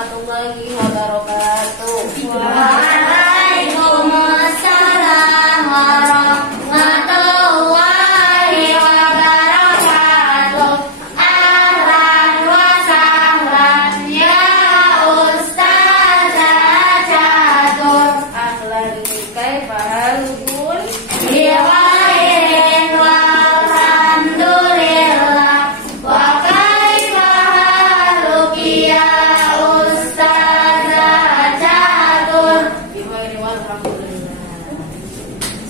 warahmatullahi wabarakatuh. Waalaikumsalam warahmatullahi wabarakatuh. Ahlan wa sahlan ya Ustazah Catur. Ahlan kaifa halukum? Bikhairin walhamdulillah. Wa kaifa haluki ya Ustazah Catur. Bikhairin walhamdulillah.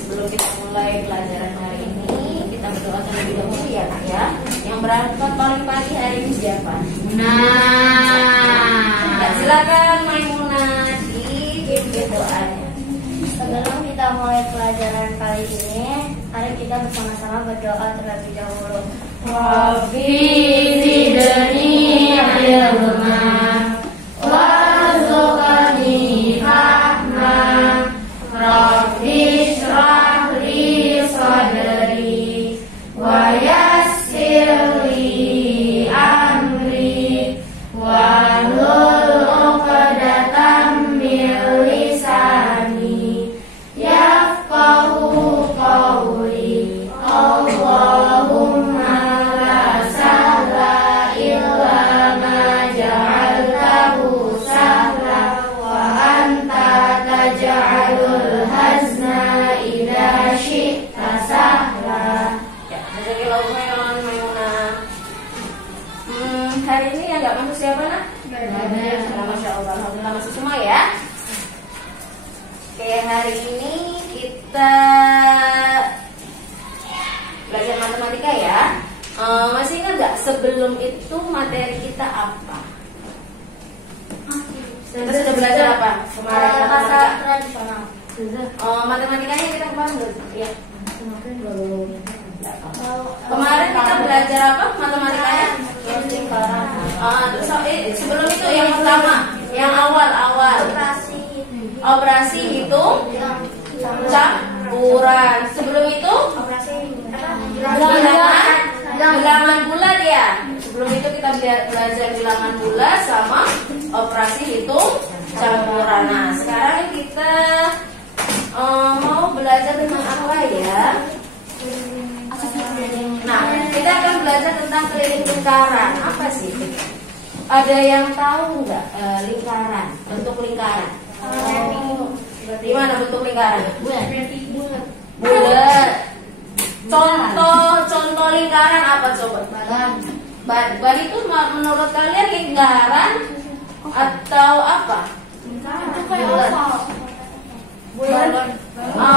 Sebelum kita mulai pelajaran hari ini, kita berdoa terlebih dahulu ya Nak ya. Yang berangkat paling pagi hari ini siapa? Ya, silakan Maimunah dipimpin doanya. Sebelum kita mulai pelajaran kali ini, mari kita bersama-sama berdoa terlebih dahulu. Rabbi zidni ilma warzuqni fahma. Rabbi shrah li sadri wa yassir li amri wahlul 'uqdatam min lisani yafqahu qawli. Allahumma la sahla illa ma ja'altahu sahla wa anta taj'alul hazna idza syi'ta sahla. Ya, jazakallahu khairan Maimunah. Hari ini yang nggak masuk siapa Nak? Masya Allah, alhamdulillah masuk semua ya. Oke, hari ini kita belajar matematika ya. Masih ingat nggak sebelum itu materi kita apa? Kita sudah belajar apa kemarin? Bahasa Matematika. tradisional. Matematikanya kita kemarin belum? Ya. Kemarin kita belajar apa matematikanya? Terus sebelum itu yang pertama, yang awal operasi hitung campuran. Sebelum itu bilangan bulat ya. Sebelum itu kita belajar bilangan bulat sama operasi hitung campuran. Nah, sekarang kita mau belajar tentang apa ya? Nah, kita akan belajar tentang keliling lingkaran. Apa sih? Ada yang tahu nggak lingkaran? Bentuk lingkaran? Gimana bentuk lingkaran? Bulat. Contoh lingkaran apa coba? Ban itu menurut kalian lingkaran atau apa?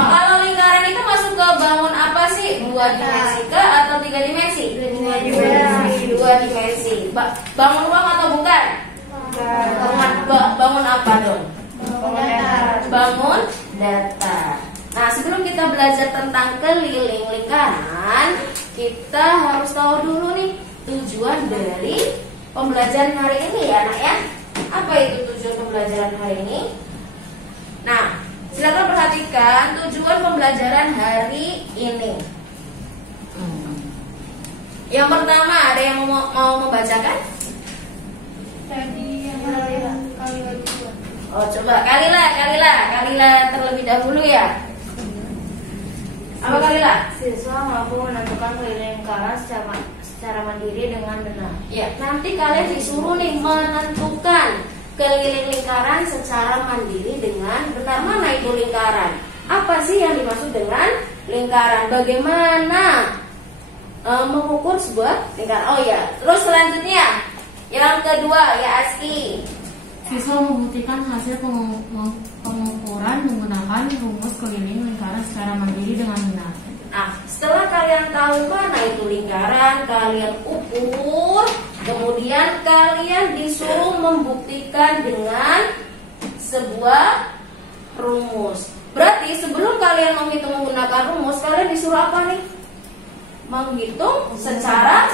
Kalau lingkaran itu masuk ke bangun apa sih? 2 dimensi kah atau 3 dimensi? 2 dimensi. Bangun ruang atau bukan? Bangun apa dong? Bangun datar. Nah, sebelum kita belajar tentang keliling lingkaran, kita harus tahu dulu nih tujuan dari pembelajaran hari ini ya Nak ya. Apa itu tujuan pembelajaran hari ini? Nah, silakan perhatikan tujuan pembelajaran hari ini. Yang pertama, ada yang mau membacakan? Oh, coba kalilah terlebih dahulu ya. Apa kalilah? Siswa mampu menentukan keliling lingkaran secara mandiri dengan benar. Ya, nanti kalian disuruh nih menentukan keliling lingkaran secara mandiri dengan benar. Mana itu lingkaran? Apa sih yang dimaksud dengan lingkaran? Bagaimana mengukur sebuah lingkaran? Oh ya, terus selanjutnya yang kedua ya Aski. Siswa membuktikan hasil pengukuran menggunakan rumus keliling lingkaran secara mandiri dengan benar. Nah, setelah kalian tahu mana itu lingkaran, kalian ukur, kemudian kalian disuruh membuktikan dengan sebuah rumus. Berarti sebelum kalian menghitung menggunakan rumus, kalian disuruh apa nih? Menghitung secara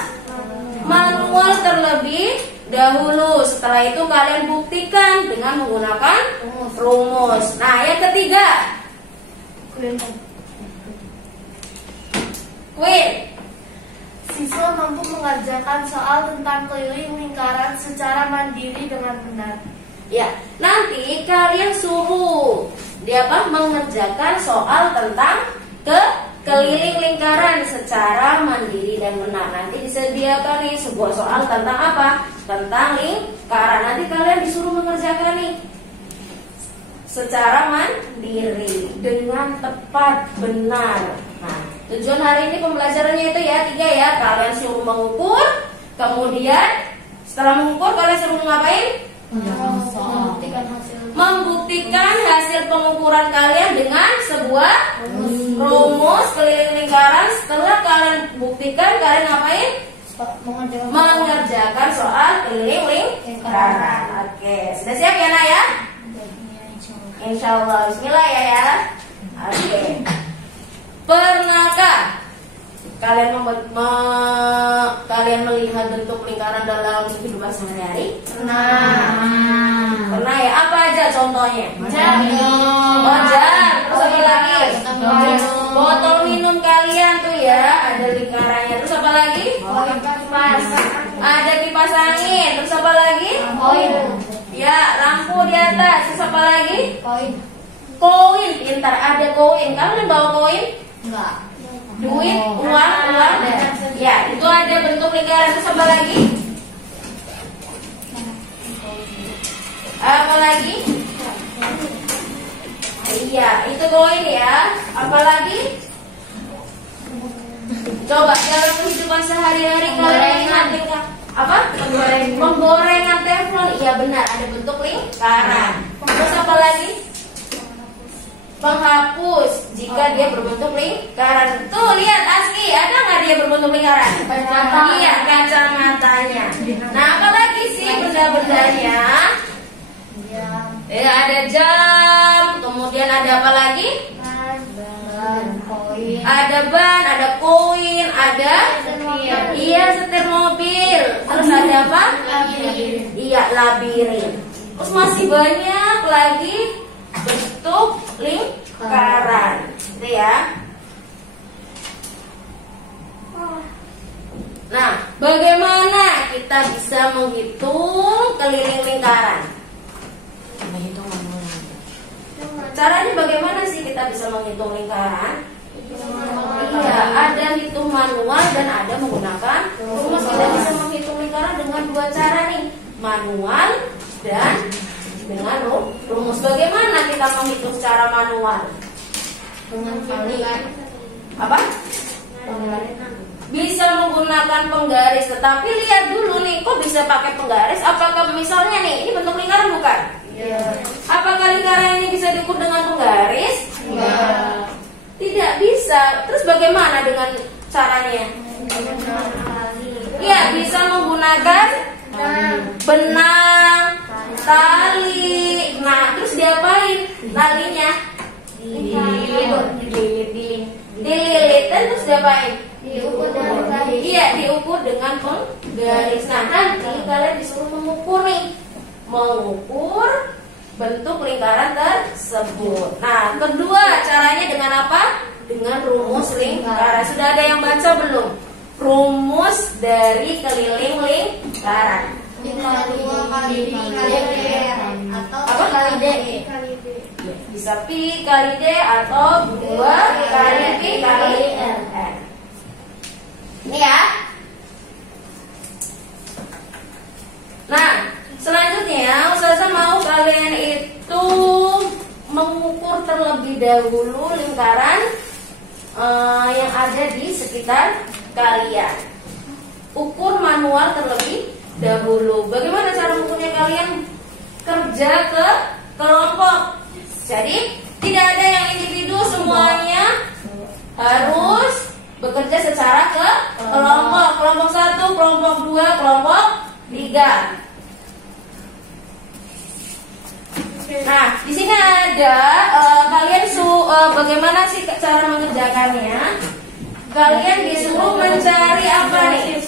manual terlebih dahulu. Setelah itu kalian buktikan dengan menggunakan rumus. Nah, yang ketiga, Queen. Siswa mampu mengerjakan soal tentang keliling lingkaran secara mandiri dengan benar. Ya, nanti kalian suruh dia mengerjakan soal tentang keliling lingkaran secara mandiri dan benar. Nanti disediakan nih sebuah soal tentang apa? Tentang lingkaran. Nanti kalian disuruh mengerjakan nih secara mandiri dengan tepat benar. Nah, tujuan hari ini pembelajarannya itu ya 3 ya. Kalian suruh mengukur, kemudian setelah mengukur kalian suruh ngapain? Membuktikan hasil pengukuran kalian dengan sebuah rumus keliling lingkaran. Setelah kalian buktikan, kalian ngapain? Mengerjakan soal keliling lingkaran. Oke, sudah siap ya Nak ya? Insya Allah. Bismillah ya. Oke. Pernahkah kalian kalian melihat bentuk lingkaran dalam kehidupan sehari-hari? Pernah ya? Apa aja contohnya? Jar. Terus apa lagi? Botol minum kalian tuh ya, ada lingkarannya. Terus apa lagi? Ada kipas angin. Terus apa lagi? Ya, lampu di atas. Terus apa lagi? Koin. Pintar, ada koin. Kalian bawa koin? Enggak. Duit, uang. Ya, itu ada bentuk lingkaran. Terus apa lagi? Apa lagi? Iya, itu koin ya. Apa lagi? Coba dalam kehidupan sehari-hari kalian ingat apa? Penggorengan teflon. Iya benar, ada bentuk lingkaran. Terus apa lagi? Penghapus jika dia berbentuk lingkaran. Tuh lihat Aski, ada nggak dia berbentuk lingkaran? Iya, kacamatanya. Nah, apa lagi sih benda-bendanya? Ada jam, kemudian ada apa lagi? Ada ban, ada koin, ada setir mobil. Terus ada apa? Iya, labirin. Terus masih banyak lagi bentuk lingkaran. Gitu ya. Nah, bagaimana kita bisa menghitung keliling lingkaran? Caranya bagaimana sih kita bisa menghitung lingkaran? Iya, ada hitung manual dan ada menggunakan rumus. Kita bisa menghitung lingkaran dengan 2 cara nih, manual dan dengan rumus. Bagaimana kita menghitung secara manual? Dengan penggaris. Apa? Bisa menggunakan penggaris, tetapi lihat dulu nih, kok bisa pakai penggaris? Apakah misalnya nih, ini bentuk lingkaran bukan? Apakah lingkaran ini bisa diukur dengan penggaris? Tidak bisa. Terus bagaimana dengan caranya? Ya, bisa menggunakan benang, tali. Nah, terus diapain talinya? Dililit, terus diapain? Iya, diukur dengan penggaris. Nah, nanti kalian disuruh mengukur nih, mengukur bentuk lingkaran tersebut. Nah, kedua caranya dengan apa? Dengan rumus lingkaran. Sudah ada yang baca belum? Rumus dari keliling lingkaran. Atau kali D. Bisa pi kali D atau 2 kali pi kali R. Ini ya. Nah, selanjutnya Ustazah mau kalian itu mengukur terlebih dahulu lingkaran yang ada di sekitar kalian. Ukur manual terlebih dahulu. Bagaimana cara mengukurnya? Kalian kerja ke kelompok. Jadi tidak ada yang individu, semuanya harus bekerja secara ke kelompok. Kelompok 1, kelompok 2, kelompok 3. Nah, di sini ada kalian bagaimana sih cara mengerjakannya? Kalian disuruh mencari apa nih?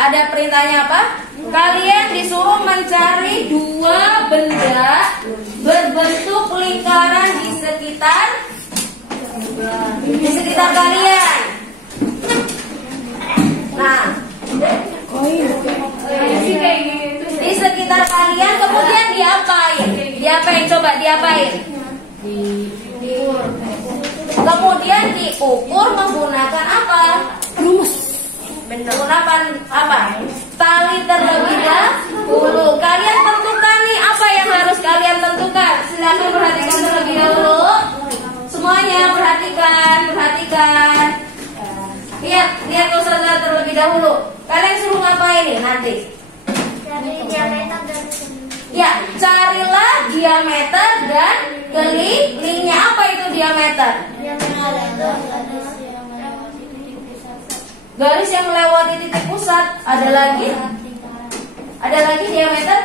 Ada perintahnya apa? Kalian disuruh mencari 2 benda berbentuk lingkaran di sekitar kalian. Nah, Diapain? Coba diapain? Diukur. Kemudian diukur menggunakan apa? Rumus. Menggunakan apa? Tali terlebih dahulu. Kalian tentukan nih apa yang harus kalian tentukan. Silakan perhatikan terlebih dahulu. Semuanya perhatikan. Lihat Ustazah terlebih dahulu. Kalian suruh ngapain nih nanti? Cari diameter dan Ya, carilah diameter dan kelilingnya. Apa itu diameter? Garis yang melewati titik pusat. Ada lagi? Ada lagi diameter?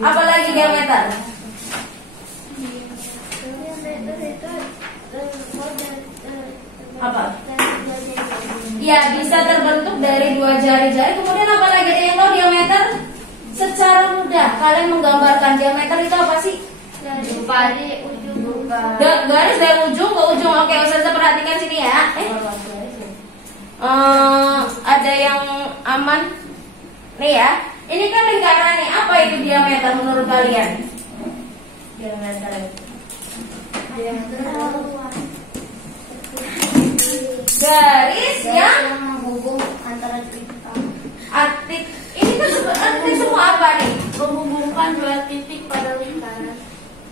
Apa lagi diameter? Apa? Ya, bisa terbentuk dari dua jari-jari. Kemudian apa lagi yang tahu diameter? Secara mudah kalian menggambarkan diameter itu apa sih? dari ujung Garis dari ujung ke ujung. Oke, Ustazah perhatikan sini ya. Ada yang aman? Nih ya. Ini kan lingkaran nih. Apa itu diameter menurut kalian? Garis yang menghubung antara titik ini kan arti semua apa nih? menghubungkan dua titik pada lingkaran.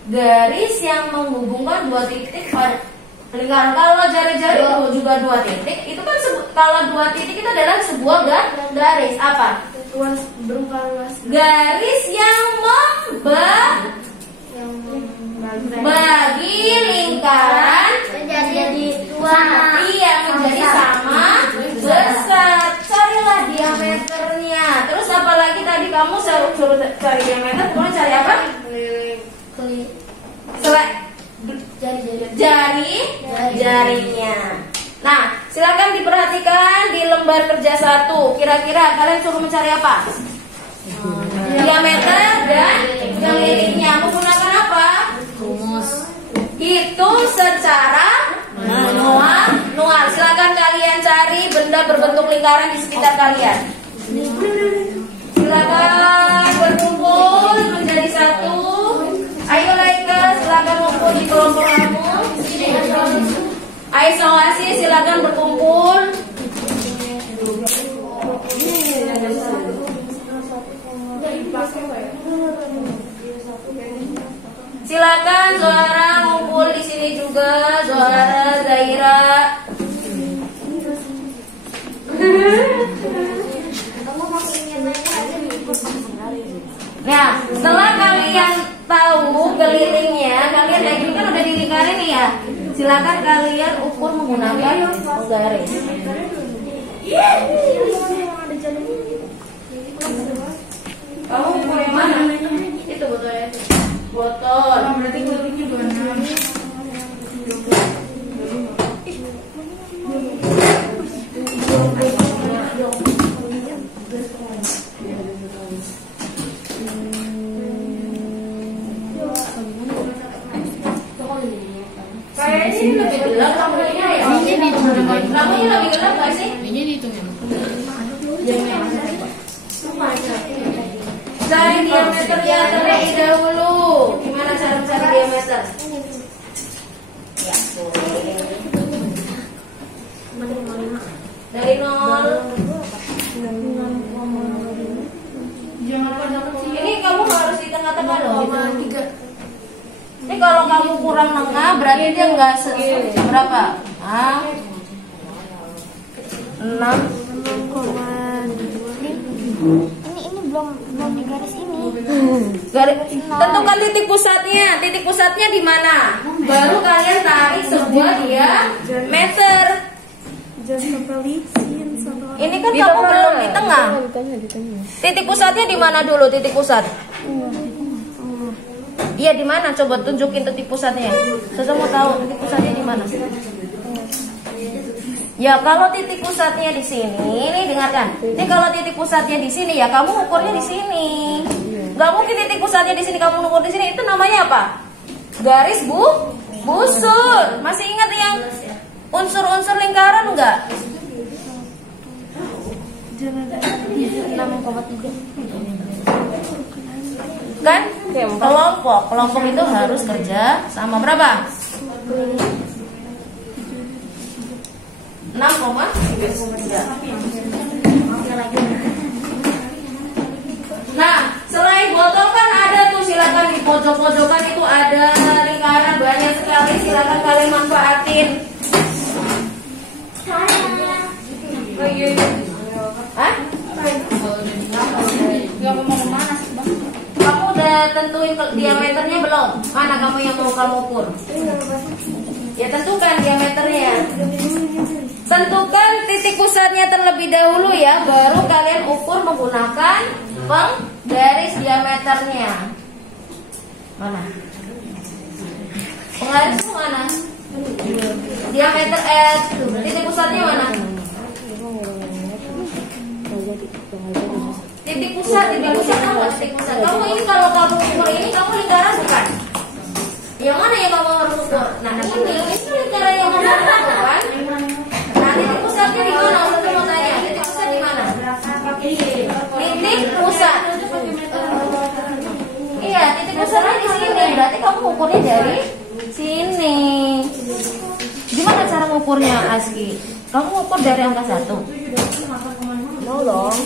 Garis yang menghubungkan dua titik pada lingkaran. Kalau jari-jari juga dua titik, itu kan kalau dua titik itu adalah sebuah garis apa? Berupa luas Garis yang membagi lingkaran menjadi dua. Iya, menjadi sama besar. Carilah diameternya. Terus apa lagi tadi kamu suruh cari diameter, kemudian cari apa? Jarinya. Nah, silakan diperhatikan di lembar kerja 1. Kira-kira kalian suruh mencari apa? Diameter dan kelilingnya. Menggunakan apa? Rumus. Itu secara manual. Silakan kalian cari benda berbentuk lingkaran di sekitar kalian. Silakan berkumpul menjadi satu. Ayo Laika, silakan kumpul di kelompok kamu. Ayo Sawasi, silakan berkumpul. Silakan Zohara ngumpul di sini juga. Zohara, Zaira. Nah, setelah kalian tahu kelilingnya, kalian lagi kan udah dilingkarin nih ya. Silakan kalian ukur menggunakan garis. Kamu ukur yang mana? Itu botolnya. Botol. Berarti kelilingnya 26. Kayaknya ini lebih gelap lampunya ya. Lampunya lebih gelap nggak sih? Ini dihitung ya. Cari diameternya terlebih dahulu. Gimana cara mencari diameter? Ya, dari 0. Ini kamu harus di tengah-tengah loh. Ini kalau kamu kurang tengah berarti dia nggak berapa? 6. Ini belum di garis ini. Tentukan titik pusatnya. Titik pusatnya di mana? Baru kalian tarik sebuah diameter. Ini kan kamu belum di tengah. Titik pusatnya di mana dulu? Titik pusat. Iya di mana? Coba tunjukin titik pusatnya. Saya mau tahu titik pusatnya di mana. Ya kalau titik pusatnya di sini, ini dengarkan. Ini kalau titik pusatnya di sini ya kamu ukurnya di sini. Gak mungkin titik pusatnya di sini kamu ukur di sini. Itu namanya apa? Garis busur. Masih ingat yang unsur-unsur lingkaran enggak? 6,3. Kan? Kelompok. Kelompok itu harus kerja sama berapa? 6,3. Nah, selain botol kan ada tuh, silakan di pojok-pojokan itu ada lingkaran banyak sekali, silakan kalian manfaatin. Hah? Kamu udah tentuin diameternya belum? Mana kamu yang mau kamu ukur? Ya tentukan diameternya. Tentukan titik pusatnya terlebih dahulu ya, baru kalian ukur menggunakan penggaris diameternya. Mana? Penggaris itu mana? Diameter titik pusatnya mana? Titik pusat apa? Titik pusat. Kamu ini kalau kamu ukur ini kamu lingkaran bukan? Yang mana yang kamu harus ukur? Nah ini lingkaran yang kamu harus ukur kan? Nah titik pusatnya di mana? Saya mau tanya. Titik pusat di mana? Titik pusat. Iya, titik pusatnya di sini. Berarti kamu ukurnya dari sini. Gimana cara mengukurnya, Aski? Kamu ukur dari angka 1? Mau dong.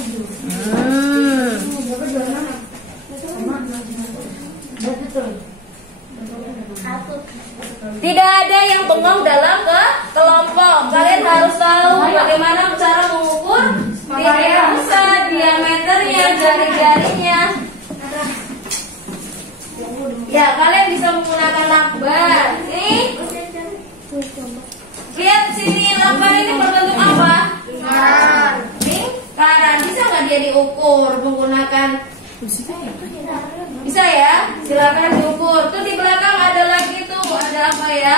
Tidak ada yang bengong dalam kelompok. Kalian harus tahu bagaimana cara mengukur titik pusat, diameternya, jari-jarinya. Ya, kalian bisa menggunakan lakban. Nih, lihat sini, lakban ini berbentuk apa? Lingkaran. Bisa nggak dia diukur menggunakan? Bisa ya? Silakan diukur. Tuh di belakang ada lagi tuh, ada apa ya?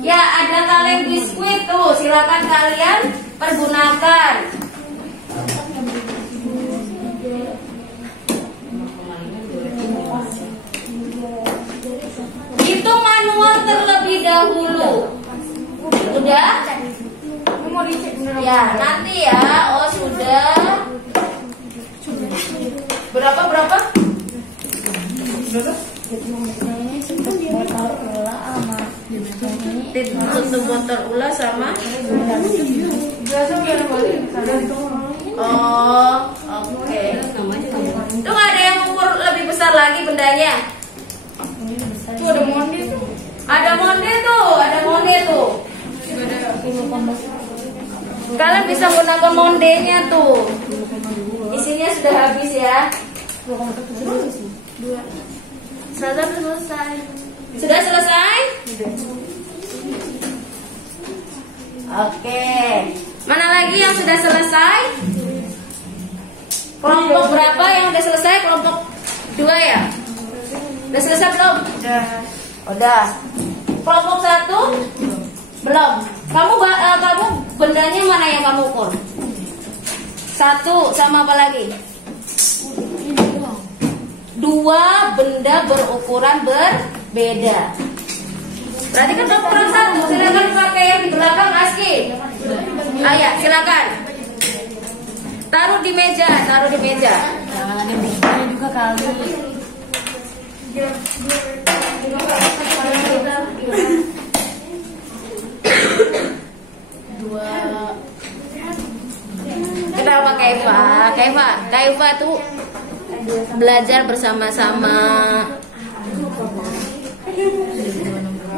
Ya, ada kaleng biskuit tuh. Silakan kalian pergunakan. Hitung manual terlebih dahulu. Udah? Ya, nanti ya. Oh, sudah. Berapa? Untuk botol ula sama. Oh, oke. Itu nggak ada yang ukur lebih besar lagi bendanya? Tuh ada monde tuh. Ada monde tuh. Kalian bisa gunakan mondenya tuh. Isinya sudah habis ya. Sudah selesai? Oke. Mana lagi yang sudah selesai? Kelompok berapa yang sudah selesai? Kelompok 2 ya? Udah selesai belum? Udah. Kelompok 1? Belum. Kamu bendanya mana yang kamu ukur? 1 sama apa lagi? 2 benda berukuran berbeda. Berarti kan ukuran 1. Silakan pakai yang di belakang, Aski. Ayo, silakan. Taruh di meja. Jangan yang di sini juga kali. Kenapa Kaifa tuh belajar bersama-sama.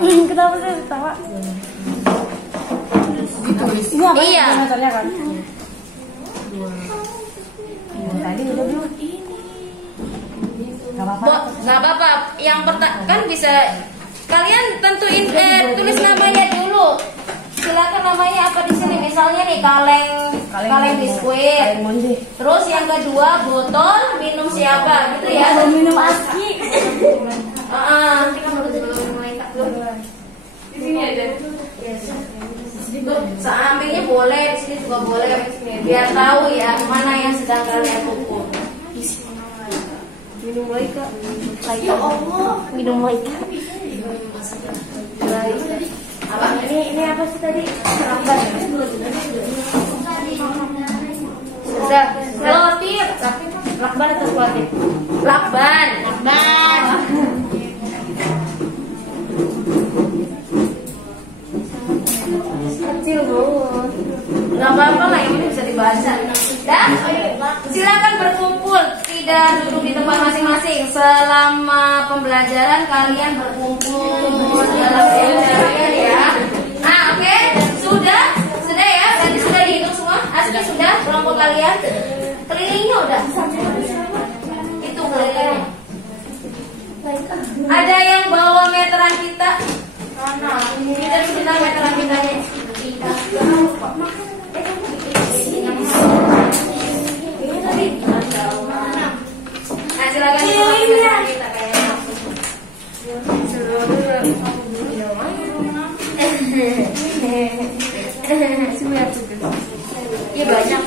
Kenapa saya ketawa? Iya. Tadi udah belum? Gak apa-apa. Yang kan bisa kalian tentuin tulis namanya dulu. Silakan namanya apa di sini? Misalnya nih kaleng biskuit. Terus yang kedua botol minum siapa gitu ya? Minum Aski. Di sini aja. Seambilnya boleh, di sini juga boleh. Biar tahu ya mana yang sedang kalian ukur. Minum lagi Kak. Ya Allah, Minum lagi. apa? Ini apa sih tadi? Lambat. Sudah, lotir. Lakban atau kuatik? Lakban. Kecil banget. Nggak apa-apa lah, yang penting bisa dibaca. Dan silakan berkumpul, tidak duduk di tempat masing-masing. Selama pembelajaran kalian berkumpul dalam kalian ya. Nah, oke, sudah ya. Berarti sudah dihitung semua. Asli sudah kelompok kalian. Kelilingnya udah. Itu kelilingnya. Ada yang bawa meteran kita? Kita sudah meteran kitanya. Nah, silakan kita kayaknya. Iya banyak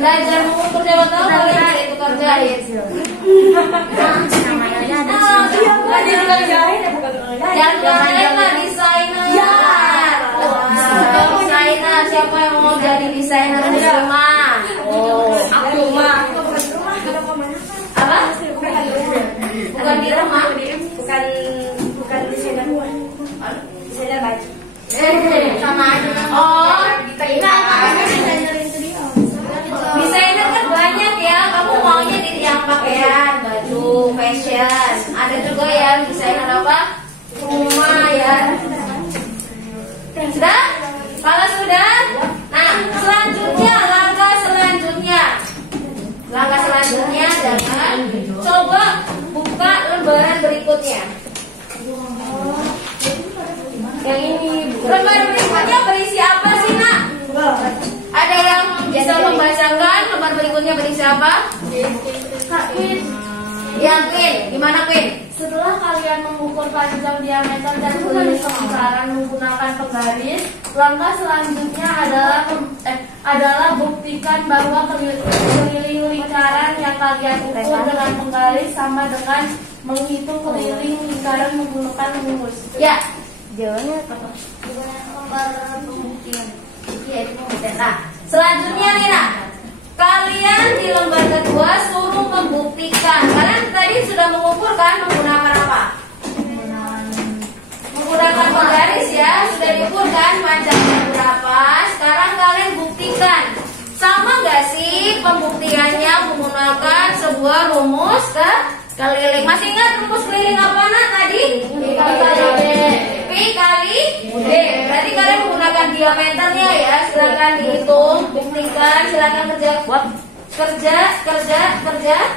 belajar mengukur siapa tahu kalian itu tukang jahit. Namanya ada Tukang jahit ya bukan tukang jahit. Yang lain lah desainer. Desainer, siapa yang mau jadi desainer di rumah? Aku mah. Apa? Bukan di rumah. bukan desainer desainer baju. Sama aja. Oh, desainer kan banyak ya. Kamu maunya di yang pakaian, baju, fashion. Ada juga yang desainer apa? Rumah ya. Sudah? Kalau sudah, nah selanjutnya langkah selanjutnya adalah coba buka lembaran berikutnya. Yang ini. Lembar berikutnya berisi apa sih, Nak? Ada yang bisa membacakan lembar berikutnya berisi apa? Yang Queen, gimana Queen? Setelah kalian mengukur panjang, diameter, dan garis lingkaran menggunakan penggaris, langkah selanjutnya adalah buktikan bahwa keliling lingkaran yang kalian ukur dengan penggaris sama dengan menghitung keliling lingkaran menggunakan rumus. Ya. Jawabannya apa? Pembuktian. Iya, itu pembuktian. Nah, selanjutnya nih, Nak. Kalian di lembar kedua suruh membuktikan. Kalian tadi sudah mengukur kan menggunakan apa? Menggunakan penggaris ya. Sudah diukur kan panjangnya berapa. Sekarang kalian buktikan. Sama nggak sih pembuktiannya menggunakan sebuah rumus keliling? Masih ingat rumus keliling apa, Nak, tadi? P kali D. Berarti kalian menggunakan diameternya ya. Silakan dihitung, buktikan, silakan kerja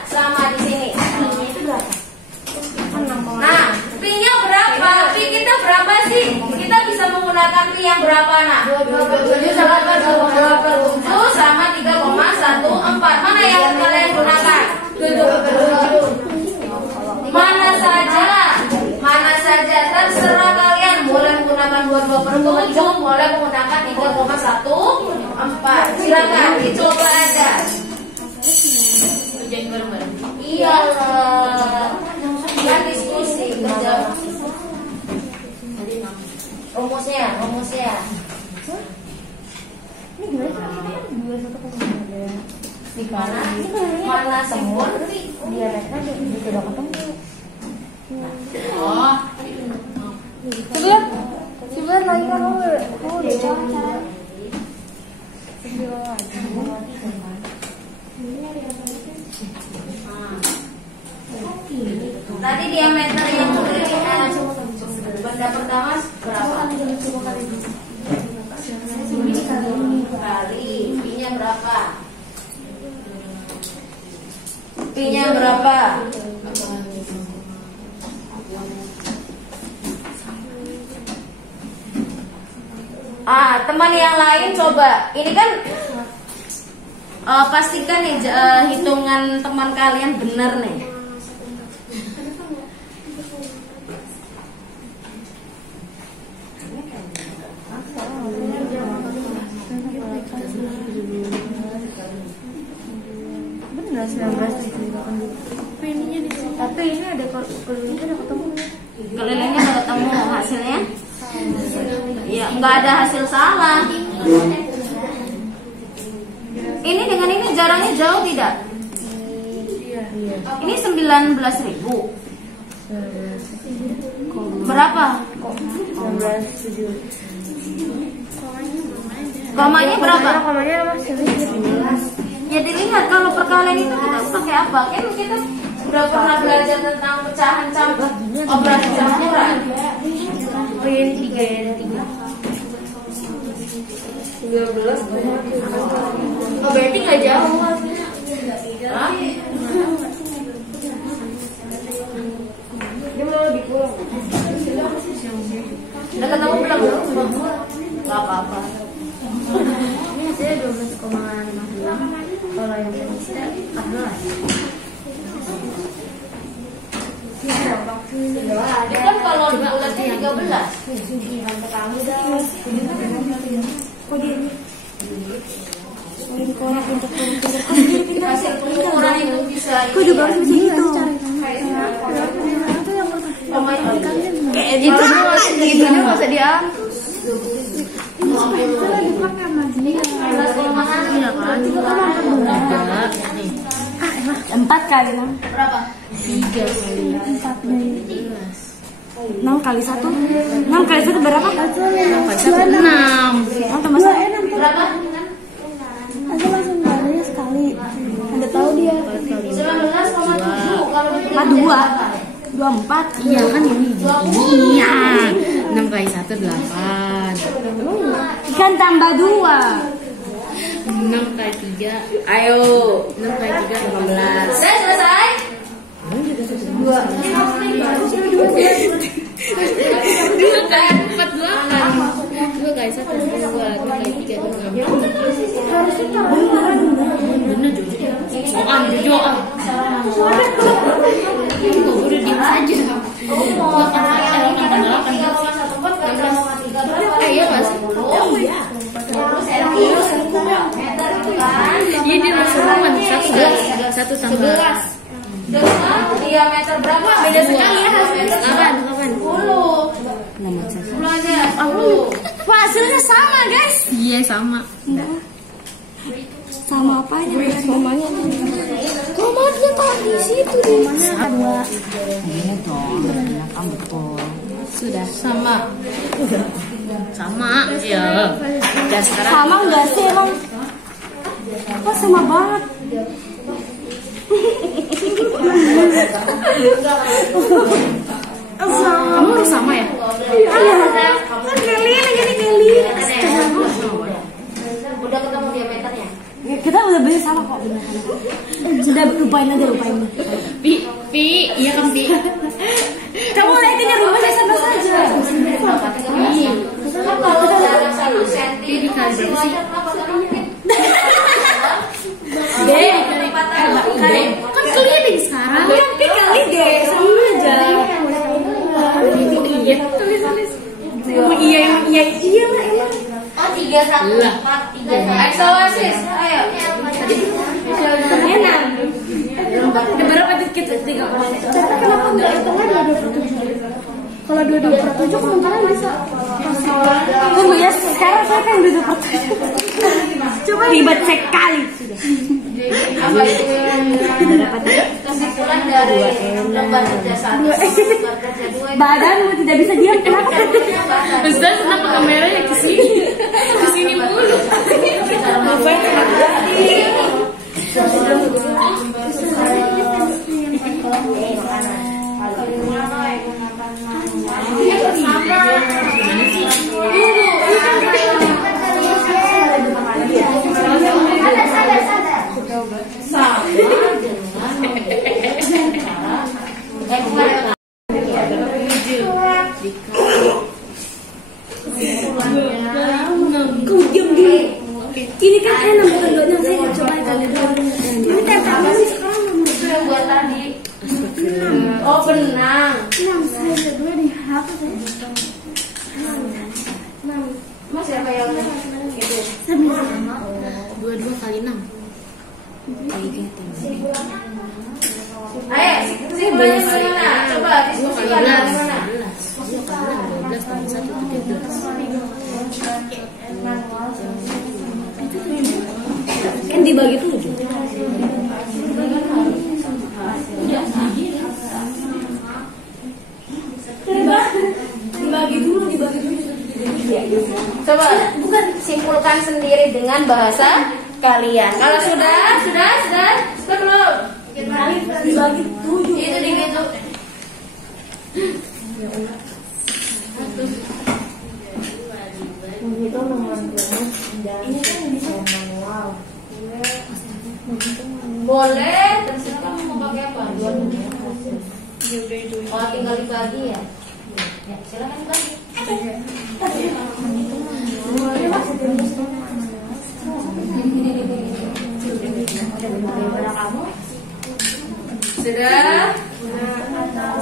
sama di sini. Nah, P-nya berapa? P kita berapa sih? Kita bisa menggunakan P yang berapa, Nak? 2/7 sama 3,14. Mana yang kalian gunakan? Mana saja, terserah kalian. Boleh menggunakan 22/7, boleh menggunakan 3,14. Silakan dicoba aja. Iyalah, kan diskusi kerja. Rumusnya. Ini gimana sih? 21,9. Di mana semua? Diameternya sudah ketemu. Oh, Coba lagi kamu udah cara. Tadi diameter yang benda pertama berapa? Kali P-nya berapa? P-nya berapa? Teman yang lain coba. Ini kan pastikan nih hitungan teman kalian benar nih. Benar 19. Tapi ini ada kelilingnya udah ketemu. Kelilingnya udah ketemu hasilnya? Ya, nggak ada hasil salah. jaraknya jauh tidak? Ini 19.000. Berapa? Komanya berapa? Ya dilihat kalau perkalian itu kita pakai apa? Kan kita udah pernah belajar tentang pecahan campur, operasi campuran. Oh ini 3. 13. Oh berarti nggak jauh. Hah? Dia mau lebih kurang. Udah ketemu belum? Gak apa-apa. Ini hasilnya 12,56. Kalau yang tadi 14. Ini kan kalau bulatnya 13. Hasil pengukuran itu bisa. Kok juga harus bisa gitu? Itu nggak usah diambil. Empat kali 6. Berapa? 3 kali 6 kali 1. 6 kali 1 berapa? 6. Tambah 1. Berapa? Aku langsung balenya sekali. Anda tahu dia. 19,7 kalau 24. Iya kan ini. Iya. 6 kali 1 8. Kan tambah 2. 6 kali 3. Ayo. 6 kali 3 15. Selesai. 2 kali 4 8. 2 kali 1 2 kali 3 6. Bener Jojo. Jojo. Udah diam saja. Iya mas. Iya dia masuk teman 1 tambah. Dengan diameter berapa? Beda sekali ya hasilnya. 10 aja. Hasilnya sama guys. Iya sama. Sama apanya? Komanya. Komanya tak di situ. Komanya 2. Ini dong. Kan betul. Sudah sama. Sama ya. Udah sekarang. Sama enggak sih emang? Kok sama banget? Kamu harus sama ya? Iya. Kan keliling ini keliling. Udah ketemu diameternya? Kita udah beli sama kok. Sudah lupain aja. Pi, iya kan Pi. Kamu liatin yang rumahnya sama saja. Kan kalau jarak 1 cm dikali berapa sih? Kan keliling sekarang. Kan Pi kali deh, sama aja. Iya, tulis. Iya lah emang. Oh 314 3. Eksosis. Ayo. Enak. Berapa kita 3? Tapi kenapa enggak hitungnya 2/7? Kalau 2/7 kemungkinan bisa. Tunggu ya, sekarang saya kan 2/7. Coba ribet sekali. Apa itu? Kesimpulan dari lembar kerja 1, lembar kerja 2. Badanmu tidak bisa diam, kenapa? Ustaz, kenapa kameranya ke sini? Ke sini mulu. Kamu diam dulu. Ini kan enak bukan dua saya nggak coba kali dulu. Ini tempatnya sih sekarang Itu yang buat tadi. Oh benang. 6 saya ada 2 di HP saya. Mas siapa yang itu? 22 kali 6. Ayo, kesimpulannya bagaimana? Coba diskusikan bagaimana? 2 kali 6 12 tambah 1 13. Kan dibagi 7. Dibagi dulu. Coba bukan simpulkan sendiri dengan bahasa kalian. Kalau sudah belum? Dibagi 7. Itu gitu. Begitu nomor ini kan bisa manual. Boleh, terserah kamu mau pakai apa? Oh, tinggal dibagi ya. Ya, silakan dibagi. Sudah?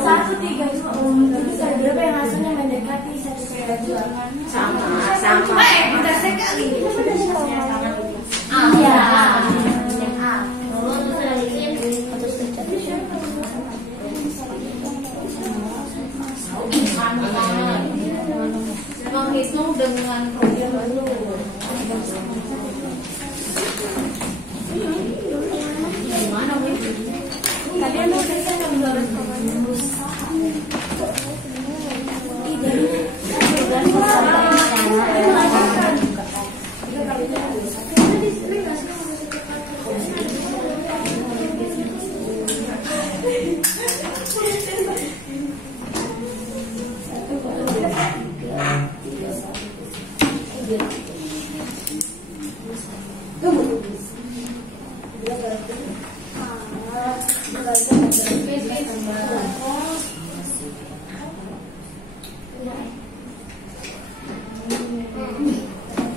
1, 3, 2. Berapa yang hasilnya mendekati 1,2? Sama. Udah sekali. Iya. Menghitung dengan gimana Kalian mau berikan 12.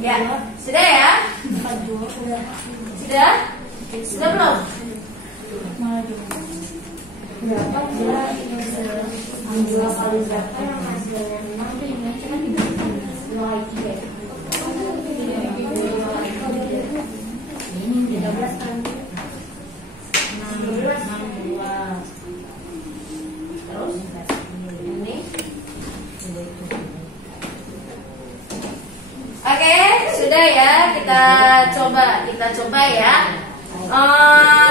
Ya, sudah ya? Sudah? Sudah belum? Berapa bila 2 kali berapa yang hasilnya 6 itu ini kan 2 kali 3. Ini 13 kan 12. Terus ini. Oke, sudah ya. Kita coba ya.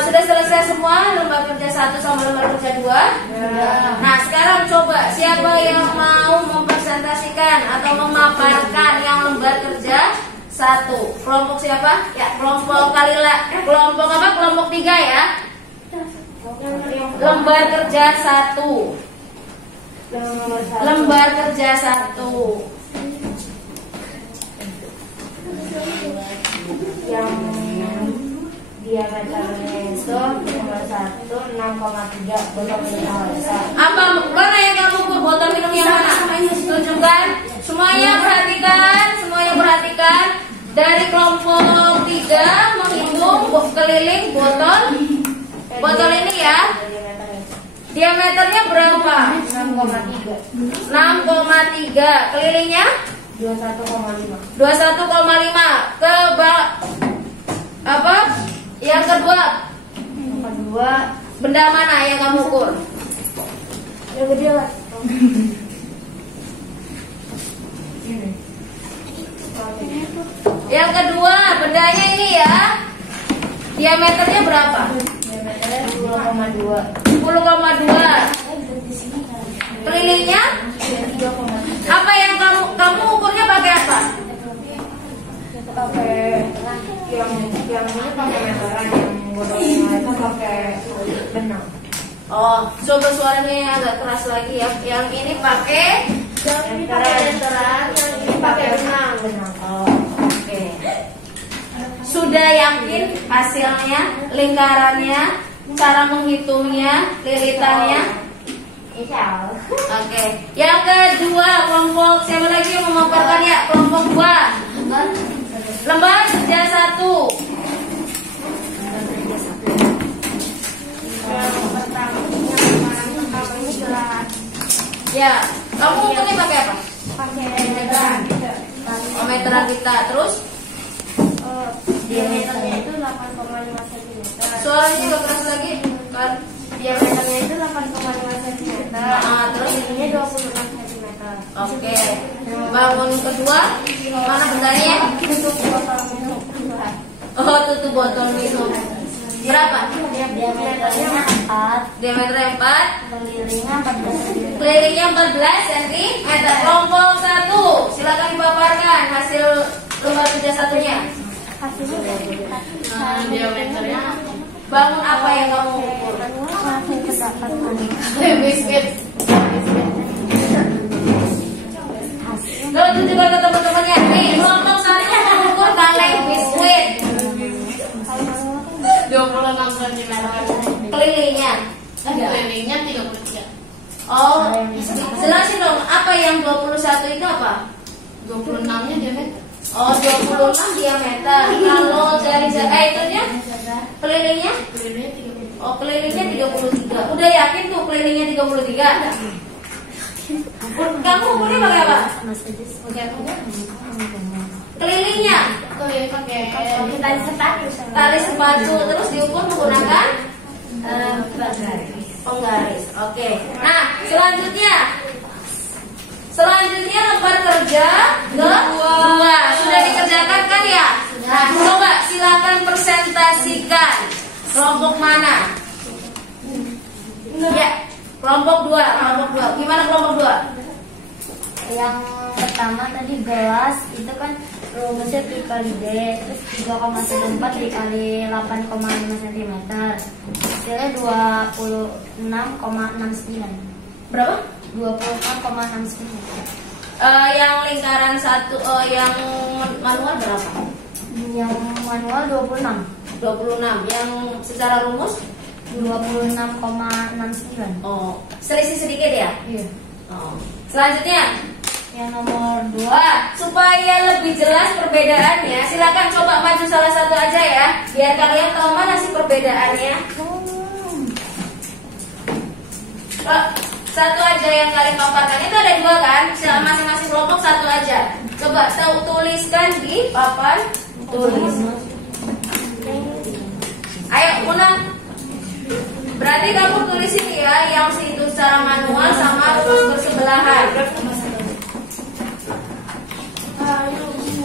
Sudah selesai semua lembar kerja 1 sama lembar kerja 2. Nah, sekarang coba siapa yang mau mempresentasikan atau memaparkan yang lembar kerja 1? Kelompok siapa? Ya, kelompok kelompok apa? Kelompok 3 ya. Lembar kerja 1. Lembar kerja 1. yang diameternya itu nomor 1 6,3 botol minum Halsa. Apa mana yang kamu ukur botol minum yang mana? Tunjukkan. Semuanya perhatikan. Dari kelompok 3 menghitung keliling botol ini ya. Diameternya berapa? 6,3. 6,3. Kelilingnya 21,5. 21,5. Apa? Yang kedua, benda mana yang kamu ukur? Yang gede lah. Yang kedua, bendanya ini ya. Diameternya berapa? Diameternya 10,2. 10,2. Kelilingnya? 3,3. Apa yang kamu ukurnya pakai apa? Pakai yang ini pakai meteran, yang botol itu pakai benang. Oh, coba suaranya yang agak keras lagi ya. Yang ini pakai meteran, yang ini pakai benang. Oh, oke. Sudah yakin hasilnya, lingkarannya, cara menghitungnya, lilitannya? Insya Allah. Oke. Yang kedua, kelompok siapa lagi yang memaparkan ya? Kelompok 2. Lembar kerja 1. Ya, kamu ukurnya pakai apa? Pakai meteran. Oh, meteran kita. Terus Diameternya itu 8,5 cm. suaranya juga keras lagi kan? Diameternya itu 8,5 cm. Terus Ininya 26 cm. oke. Bangun kedua, mana bendanya? Untuk botol minum. Oh, waktu itu botol minum? Berapa? Diameternya 4, Diameternya 4, kelilingnya 14 cm. kelilingnya 14 cm. Kelompok 1, silakan dipaparkan hasil lembar kerja satunya. Diameternya Bangun apa yang kamu ukur? biskuit. Lalu tunjukkan ke teman-temannya. Nih, kelompok 1 mengukur kaleng biskuit. 26 cm. Kelilingnya. Kelilingnya 33. Oh, jelasin dong, apa yang 21 itu apa? 26-nya diameter. Oh, 26 diameter. Kalau dari itunya kelilingnya? Kelilingnya 33. Oh, kelilingnya 33. Udah yakin tuh kelilingnya 33? Kamu ukurnya pakai apa? Kelilingnya Pakai tali sepatu, terus diukur menggunakan penggaris. Oke. Nah, selanjutnya lembar kerja kedua sudah dikerjakan kan ya? Nah, coba silakan presentasikan kelompok mana? Ya, kelompok 2. Gimana kelompok 2? Yang pertama tadi gelas itu kan rumusnya Pi kali D, terus 3,14 dikali 8,5 cm, hasilnya 26,69. Berapa? 26,69. Yang lingkaran satu, yang manual berapa? Yang manual 26. 26. Yang secara rumus? 26,69. Oh, selisih sedikit ya? Iya. Oh. Selanjutnya, Yang nomor 2. supaya lebih jelas perbedaannya, silakan coba maju salah satu aja ya, biar kalian tahu mana sih perbedaannya. Satu aja yang kalian paparkan, itu ada 2 kan? Masing-masing kelompok satu aja. Coba tuliskan di papan tulis. Ayo, Muna. Berarti kamu tulis ini ya, yang itu secara manual sama rumus bersebelahan.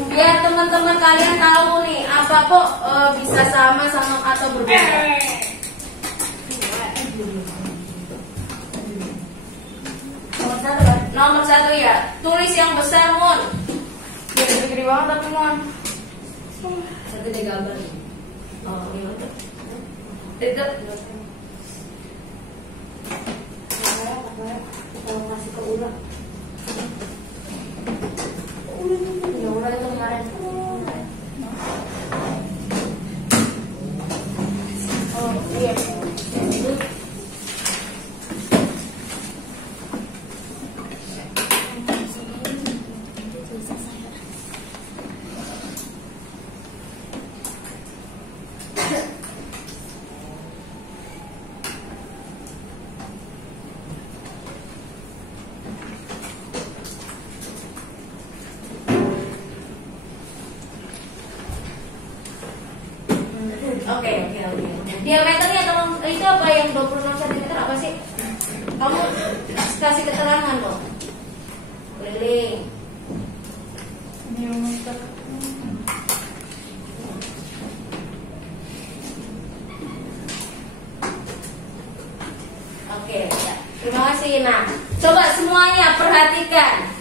Biar teman-teman kalian tahu nih, apa kok bisa sama atau berbeda. Nomor 1 ya, tulis yang besar, Mun. Gede banget tapi Mon. Satu deh gambar. Oh, ini untuk. Itu. Kalau masih ke ulang. Ya udah itu kemarin. Oh iya. Oke. Diameternya kalau itu apa yang 26 cm apa sih? Kamu kasih keterangan loh. Keliling. Diameter. Oke, ya. Terima kasih. Nah, coba semuanya perhatikan.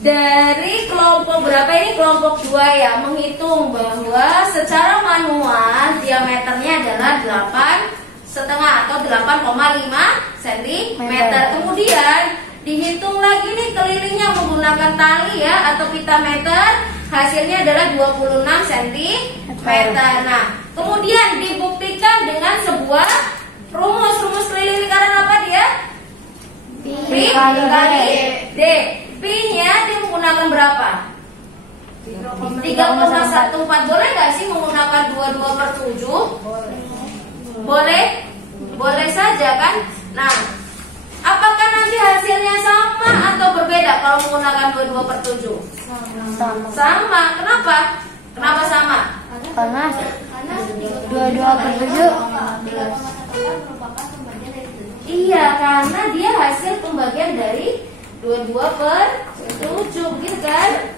Dari kelompok berapa ini? Kelompok 2 ya, menghitung bahwa secara manual diameternya adalah 8,5 atau 8,5 cm. Kemudian dihitung lagi nih kelilingnya menggunakan tali ya atau pita meter, hasilnya adalah 26 cm. Nah, kemudian dibuktikan dengan sebuah rumus keliling lingkaran apa dia? Pi kali D. Pi-nya dia menggunakan berapa? 3,14. Boleh nggak sih menggunakan 22/7? Boleh? Boleh saja kan? Nah, apakah nanti hasilnya sama atau berbeda kalau menggunakan 22/7? Sama. Kenapa? Kenapa sama? Karena 22/7. Iya, karena dia hasil pembagian dari 22/7, gitu kan?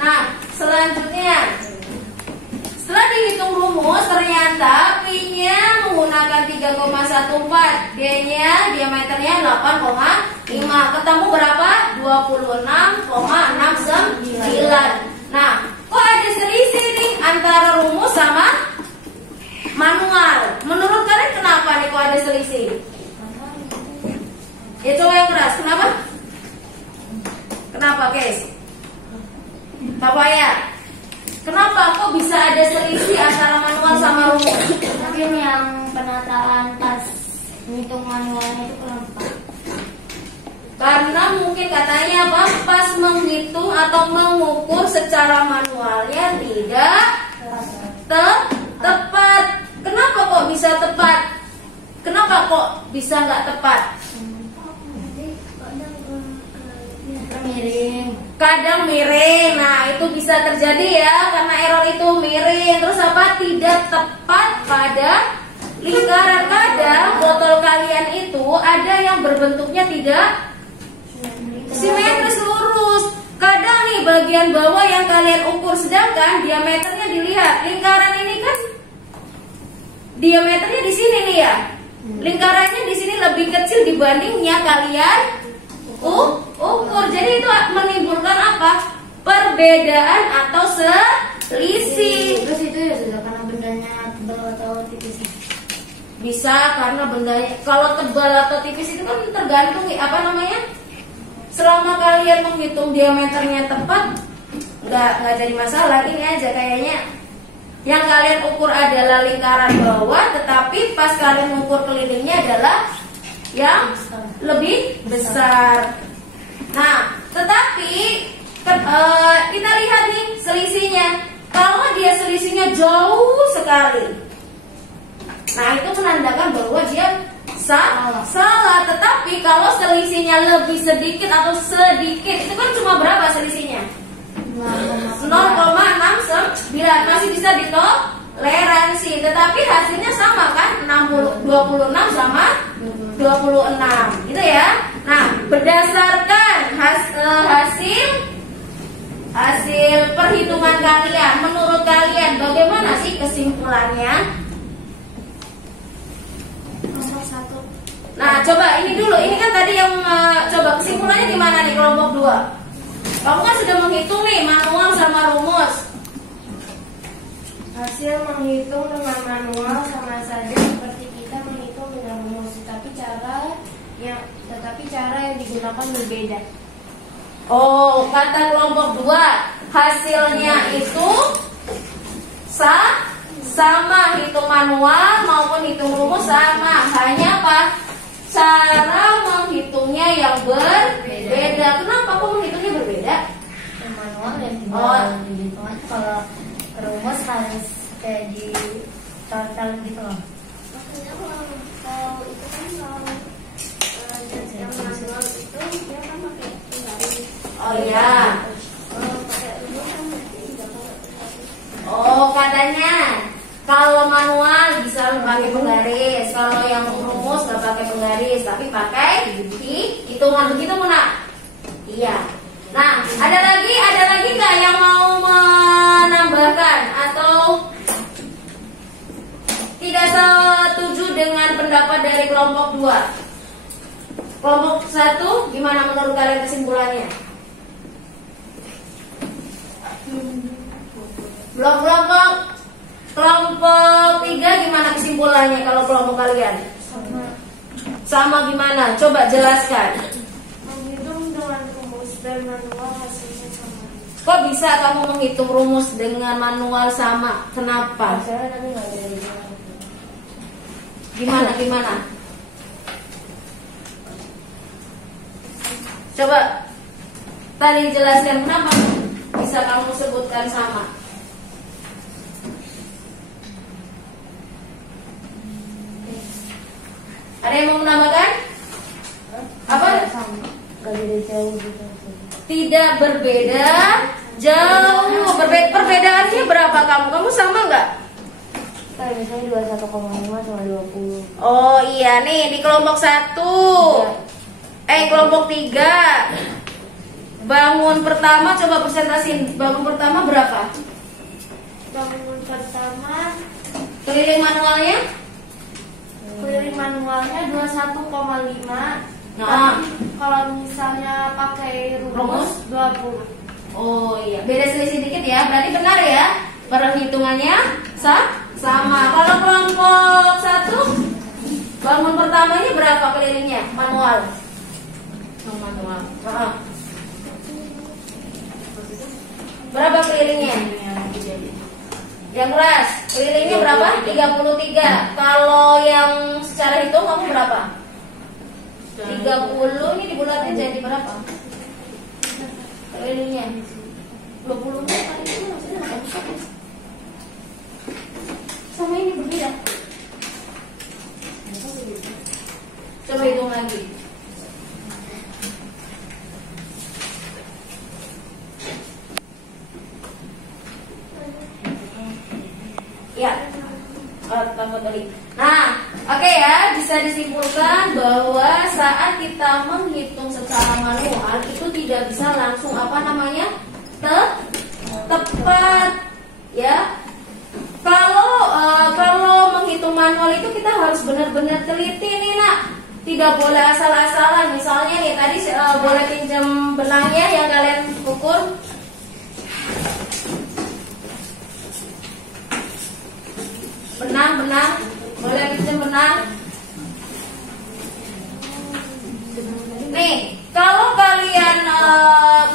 Nah, selanjutnya rumus ternyata P-nya menggunakan 3,14, D-nya diameternya 8,5. Ketemu berapa? 26,69. Nah, kok ada selisih nih antara rumus sama manual? Menurut kalian kenapa nih kok ada selisih? Ya coba yang keras, kenapa? Kenapa guys? Bapak ya? Kenapa kok bisa ada selisih antara manual sama rumus? Mungkin yang penataan pas ngitung manualnya itu kurang tepat. Karena mungkin katanya apa? Pas menghitung atau mengukur secara manualnya tidak tepat. Kenapa kok bisa tepat? Kenapa kok bisa nggak tepat? Kadang miring. Nah, itu bisa terjadi ya, karena error itu miring. Terus apa? Tidak tepat pada lingkaran. Kadang botol kalian itu ada yang berbentuknya tidak simetris lurus. Kadang nih bagian bawah yang kalian ukur, sedangkan diameternya dilihat. Lingkaran ini kan diameternya di sini nih ya. Lingkarannya di sini lebih kecil dibandingnya kalian ukur. Jadi itu menimbulkan apa? Perbedaan atau selisih. Terus itu ya sudah karena bendanya tebal atau tipis. Bisa karena bendanya. Kalau tebal atau tipis itu kan tergantung apa namanya? Selama kalian menghitung diameternya tepat, nggak jadi masalah. Ini aja kayaknya yang kalian ukur adalah lingkaran bawah, tetapi pas kalian mengukur kelilingnya adalah yang lebih besar. Nah, tetapi kita lihat nih selisihnya. Kalau dia selisihnya jauh sekali, nah itu menandakan bahwa dia salah. Tetapi kalau selisihnya lebih sedikit atau sedikit, itu kan cuma berapa selisihnya? 0,69, masih bisa ditoleransi. Tetapi hasilnya sama kan? 26 sama 26, gitu ya. Nah, berdasarkan hasil perhitungan kalian, menurut kalian bagaimana sih kesimpulannya? Nomor 1. Nah, coba ini dulu. Ini kan tadi yang coba kesimpulannya gimana nih kelompok 2? Kamu kan sudah menghitung nih manual sama rumus. Hasil menghitung dengan manual sama saja seperti kita menghitung dengan rumus, tetapi cara yang digunakan berbeda. Oh, kata kelompok 2, hasilnya itu sama, hitung manual maupun hitung rumus sama. Hanya apa? Cara menghitungnya yang berbeda. Kenapa kok menghitungnya berbeda? Yang manual yang tinggal dihitung. Kalau rumus harus kayak di total gitu loh. Maksudnya kalau itu kan yang manual itu dia kan pakai penggaris. Oh iya. Kalau pakai rumus kan tidak pakai. Oh, katanya kalau manual bisa pakai penggaris, kalau yang rumus nggak pakai penggaris, tapi pakai hitungan. Begitu Muna? Iya. Nah, ada lagi nggak yang mau menambahkan atau tidak setuju dengan pendapat dari kelompok 2? Kelompok 1, gimana menurut kalian kesimpulannya? Kelompok 3 gimana kesimpulannya kalau kelompok kalian? Sama gimana? Coba jelaskan. Menghitung dengan rumus dan manual hasilnya sama. Kok bisa kamu menghitung rumus dengan manual sama? Kenapa? Saya tapi nggak ada. Gimana? Coba tadi jelaskan kenapa bisa kamu sebutkan sama. Ada yang mau menambahkan? Apa? Gak beda jauh gitu. Tidak berbeda jauh. Perbedaannya berapa kamu? Kamu sama nggak? Kayak misalnya 21,5 sama 20. Oh iya nih di kelompok 1. Kelompok 3. Bangun pertama coba presentasiin. Bangun pertama berapa? Bangun pertama manualnya? Keliling manualnya 21,5. Nah. Tapi kalau misalnya pakai rumus 20. Oh iya, beda selisih dikit ya. Berarti benar ya. Perhitungannya sama. Kalau kelompok 1, bangun pertamanya berapa kelilingnya? Manual. Manual. Berapa kelilingnya? Yang keras, kelilingnya berapa? 33. Kalau yang secara hitung kamu berapa? 30. Ini dibulatin jadi berapa? Kelilingnya 20 kali itu maksudnya nggak bisa. Sama ini berbeda. Coba hitung lagi. Ya, tambah tadi. Nah, oke ya, bisa disimpulkan bahwa saat kita menghitung secara manual itu tidak bisa langsung tepat, ya. Kalau menghitung manual itu kita harus benar-benar teliti nih nak, tidak boleh asal-asalan. Misalnya nih tadi boleh pinjam benangnya yang kalian ukur. Benang, boleh pinjam benang. Nih, kalau kalian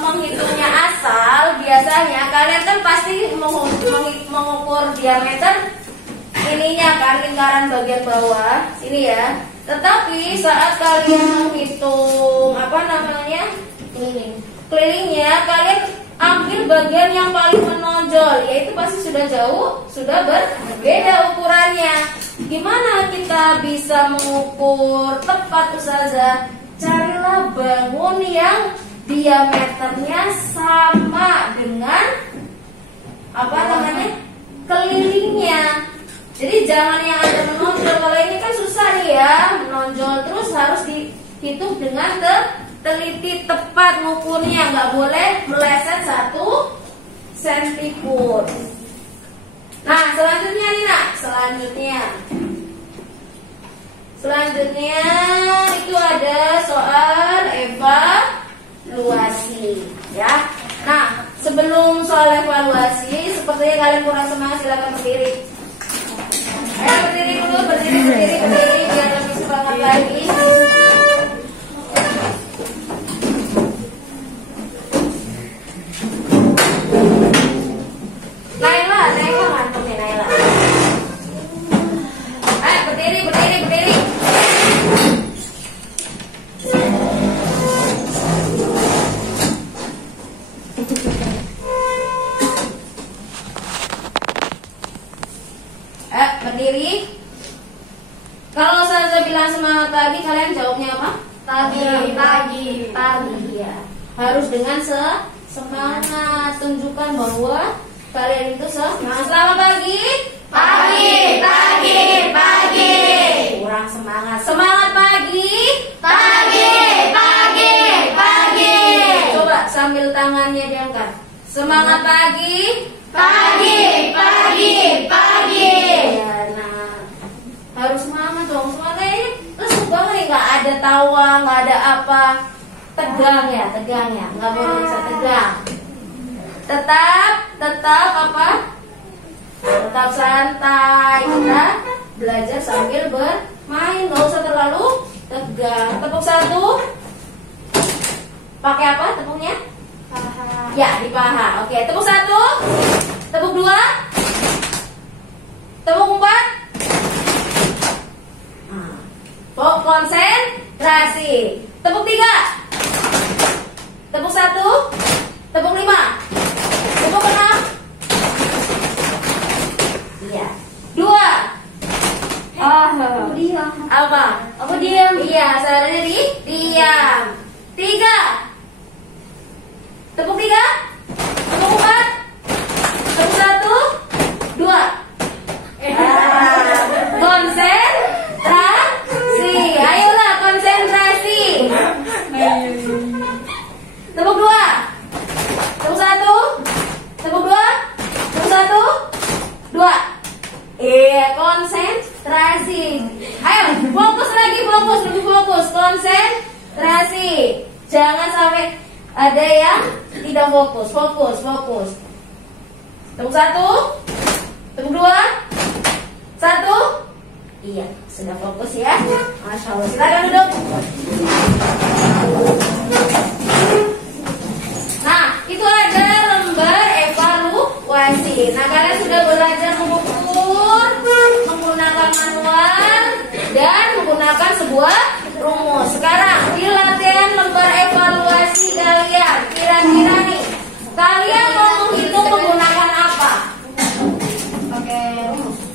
menghitungnya asal, biasanya kalian kan pasti mengukur diameter ininya kan, lingkaran bagian bawah ini ya. Tetapi saat kalian menghitung kelilingnya, kalian ambil bagian yang paling menonjol, yaitu pasti sudah berbeda ukurannya. Gimana kita bisa mengukur tepat, Ustazah? Carilah bangun yang diameternya sama dengan kelilingnya. Jadi jangan yang ada menonjol. Kalau ini kan susah nih ya, menonjol terus harus dihitung dengan teliti, tepat ngukurnya, nggak boleh meleset 1 cm pun. Nah, selanjutnya nih nak, selanjutnya itu ada soal evaluasi, ya. Nah, sebelum soal evaluasi, sepertinya kalian kurang semangat, silakan berdiri. Ayo berdiri dulu, berdiri biar lebih semangat lagi. Naila ngantuk nih Naila. Ayo berdiri. Berdiri. Kalau saya bilang semangat pagi, kalian jawabnya apa? Pagi ya. Harus dengan semangat, tunjukkan bahwa kalian itu semangat. Selamat pagi. Pagi. Kurang semangat. Semangat pagi. Pagi. Coba sambil tangannya diangkat. Semangat pagi. Ya, nah, harus semangat dong. Semangatnya terus banget, nggak ada tawa, nggak ada apa. Tegang ya, nggak boleh bisa tegang. Tetap apa? Tetap santai. Kita belajar sambil bermain, nggak usah terlalu tegang. Tepuk 1. Pakai apa tepuknya? Paha. Ya, di paha. Oke, tepuk 1. Tepuk 2. Tepuk 4. Konsentrasi. Tepuk 3. Tepuk 1. Tepuk 5. Tepuk 6. Iya. 2. Diam. Apa diam? Iya, sarannya diam. 3. Tepuk 3. Tepuk 4. Tepuk 1. 2. Konsentrasi. Ayolah konsentrasi. Tepuk 2. Tepuk 1. Tepuk 2. Tepuk 1. 2. Konsentrasi. konsentrasi. Ayo, fokus lagi, fokus, lebih fokus, konsentrasi. Jangan sampai ada yang tidak fokus, fokus, fokus. Tepuk 1, tepuk 2, 1. Iya, sudah fokus ya. Masya Allah, silakan duduk. Nah, itu ada lembar evaluasi. Nah, kalian sudah belajar mengukur, menggunakan manual, dan menggunakan sebuah rumus. Sekarang di latihan lembar evaluasi kalian, kira-kira nih, kalian mau menghitung menggunakan apa?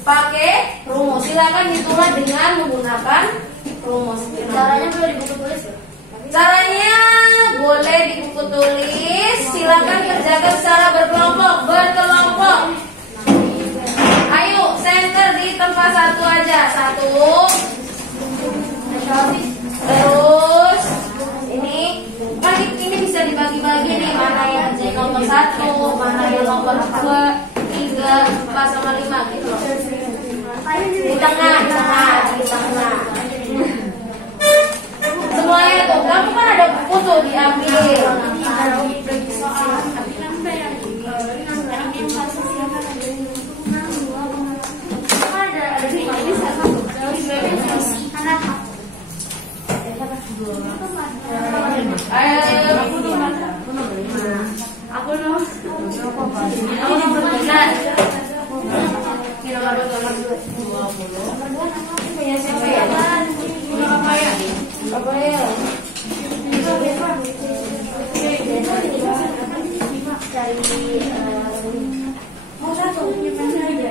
Pakai rumus. Silakan hitunglah dengan menggunakan rumus. Caranya perlu di buku tulis ya? Caranya boleh di buku tulis. Silakan kerjakan secara berkelompok. Ayo, center di tempat satu aja. 1. Terus ini bisa dibagi-bagi nih, mana yang jadi nomor 1, mana yang nomor 2, 3, 4 sama 5 gitu. Di tengah. Semuanya tuh, kamu kan ada buku tuh diambil. Aku nomor apa ya? Mau satu aja.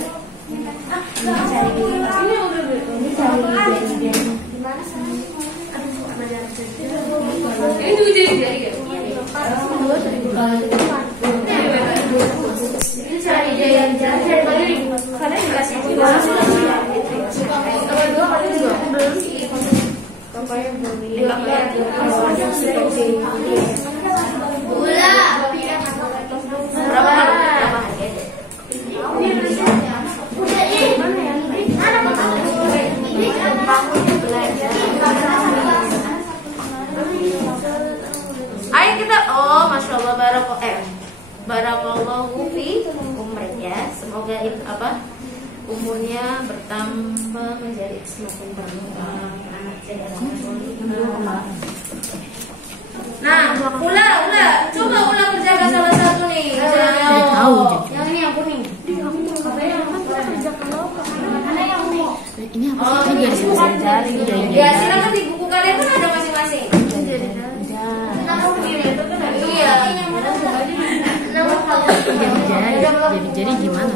Ayo kita, masya Allah, barakallahu fi umrik ya. Semoga umurnya bertambah menjadi semakin berkembang. Nah, coba kerjakan salah satu nih. Yang ini yang kuning. Ini apa sih? Ya, silakan di buku kalian kan ada masing-masing. Iya. Jadi gimana?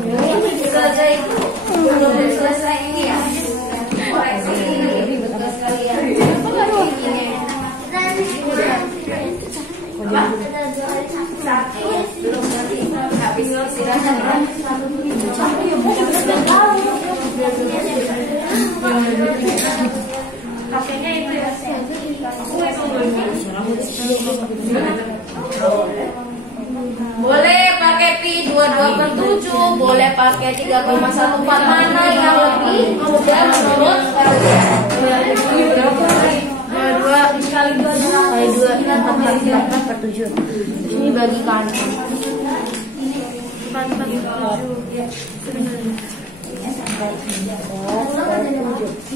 Selesai itu belum selesai ini ya. Koreksi ini betul sekalian. Belum habis istirahat. Pakainya itu ya. Boleh pakai pi 22/7, boleh pakai 3,14, mana yang lebih mudah menurut kalian? 2 kali 2 4/7. Ini bagi kanan. 4/7.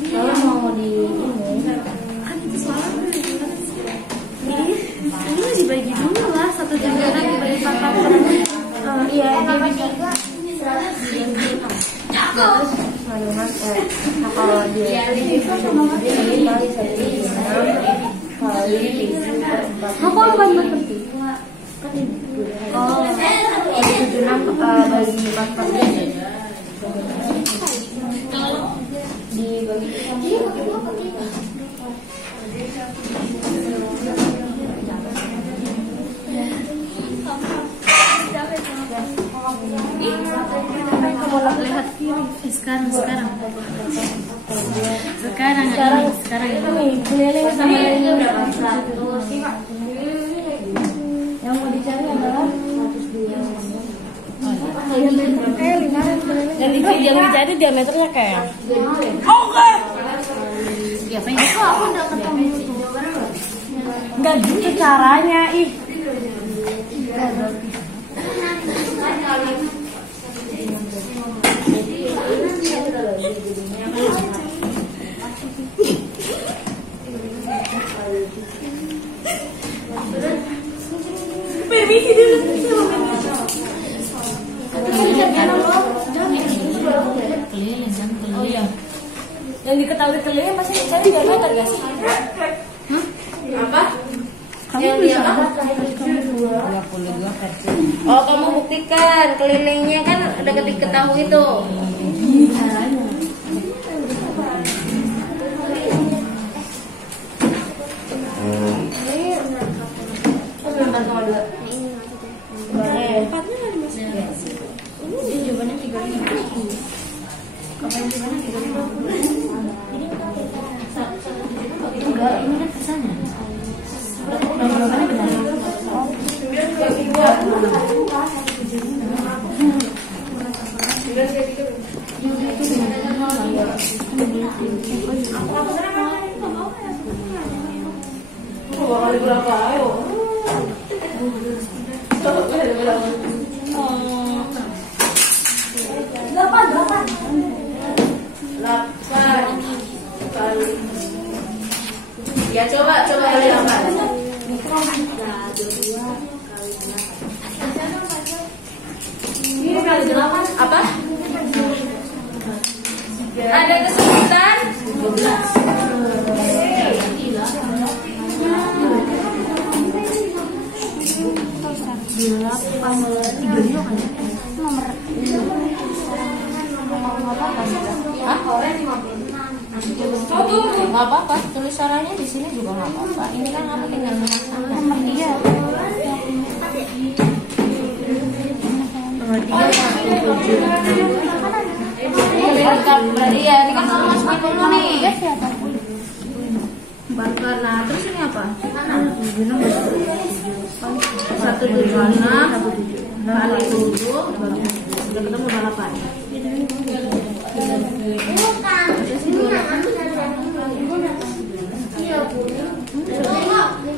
Kalau mau di ini dibagi dulu lah, 1 jendela dibagi 4/4. Iya, dibagi 3. Terus kalau dia kali 76 bagi 4/4 dibagi. Lihat sekarang ini keliling sama ini berapa? 100. Yang mau dicari adalah 102. Dan di sini yang dicari diameternya kayak. Oke. Ya, aku udah ketemu itu. Enggak gitu caranya, ih. Yang diketahui keliling pasti dicari diameter gak sih? Apa? Kamu bisa apa? Oh, kamu buktikan kelilingnya kan udah diketahui tuh. Ya coba kali apa? Ini kali 8. Apa? Ada kesulitan? Nggak apa-apa, tulis caranya di sini juga nggak apa-apa. Ini kan aku tinggal mengasah. Nomor 3. Berarti ya, ini kan kamu masukin dulu nih. Bakar. Nah, terus ini apa? 176 Kali 7 udah ketemu 8.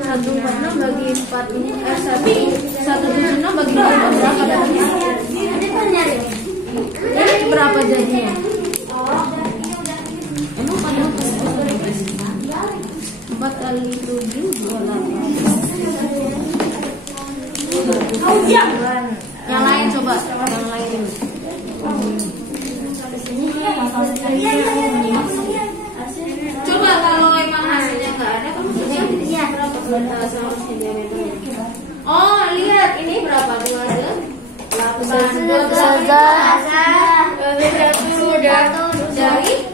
Satu 46 bagi 4 ini 176 bagi 4 berapa? Jadi berapa jadinya? Emang pada 4 kali 7 28. Yang lain coba, yang lain. Coba kalau emang hasilnya nggak ada, kamu tulisnya berapa sama diameternya? Oh, lihat ini berapa? 8 jari.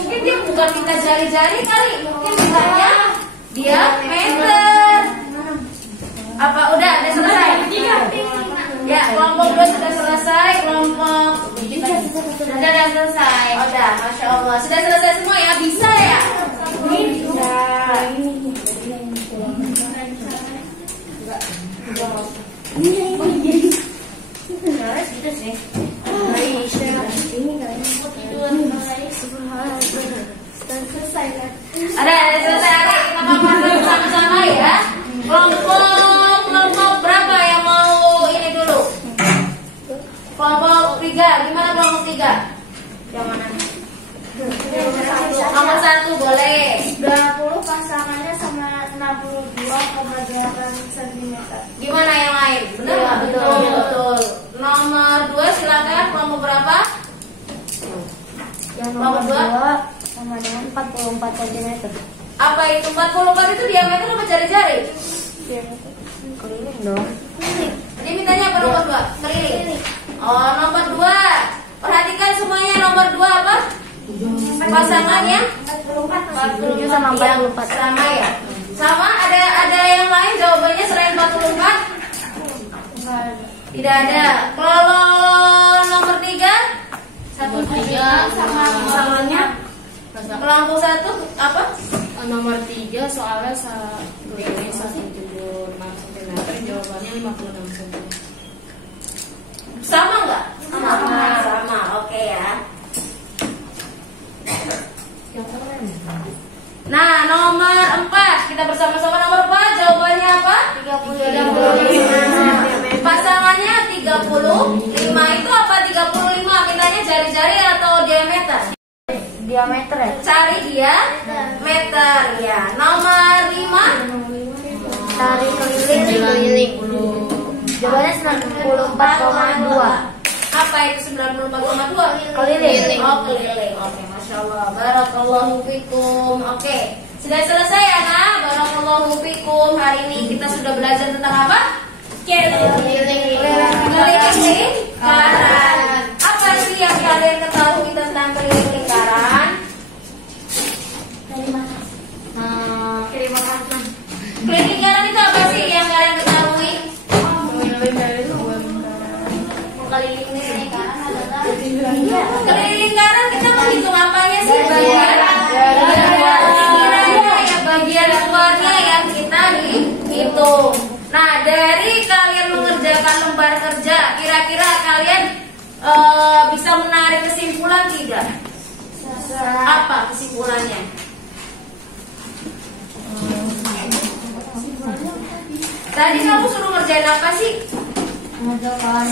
Mungkin dia bukan minta jari-jari kali, mungkin mintanya diameter. Apa udah selesai? Ya, kelompok 2 sudah selesai, kelompok 3 sudah selesai. Oh, udah, masya Allah, sudah selesai semua ya, bisa ya? Bisa. Gitu sih. Ada selesai, ada kita paparkan sama-sama ya. Kelompok berapa yang mau ini dulu? Kelompok 3, gimana kelompok 3? Yang mana? Nomor 1 boleh. 20 pasangannya sama 62,8 cm. Gimana yang lain? Benar nggak? Betul. Nomor 2 silakan. Kelompok berapa? Yang Nomor 2 sama dengan 44 cm. apa itu? 44 itu diameter apa jari-jari? Keliling dong. Jadi mintanya apa nomor 2? Keliling. Oh, nomor 2. Perhatikan semuanya, nomor 2 apa? Pasangannya 47 sama 44. Sama ya? Sama, ada yang lain jawabannya selain 44? Tidak ada. Kalau nomor 3? 1 3 sama Pasangannya kelompok 1 apa? nomor 3 soalnya kelilingnya 176 cm, jawabannya 56 cm. Sama nggak? Sama. Oke ya. Cari diameter ya. Nomor 5. Cari keliling. Jawabannya 94,2. Apa itu 94,2? Keliling. Oh, keliling. Oke, Masya Allah. Barakallahu fikum. Oke, sudah selesai ya, Nak? Barakallahu fikum. Hari ini kita sudah belajar tentang apa? Keliling lingkaran. Apa sih yang kalian ketahui tentang keliling lingkaran? Keliling lingkaran itu apa sih yang kalian ketahui? Keliling lingkaran kita menghitung apanya sih? Bagian luarnya yang kita hitung. Nah, dari kalian mengerjakan lembar kerja, kira-kira kalian bisa menarik kesimpulan tidak? Apa kesimpulannya? Tadi kamu suruh ngerjain apa sih? Mengerjakan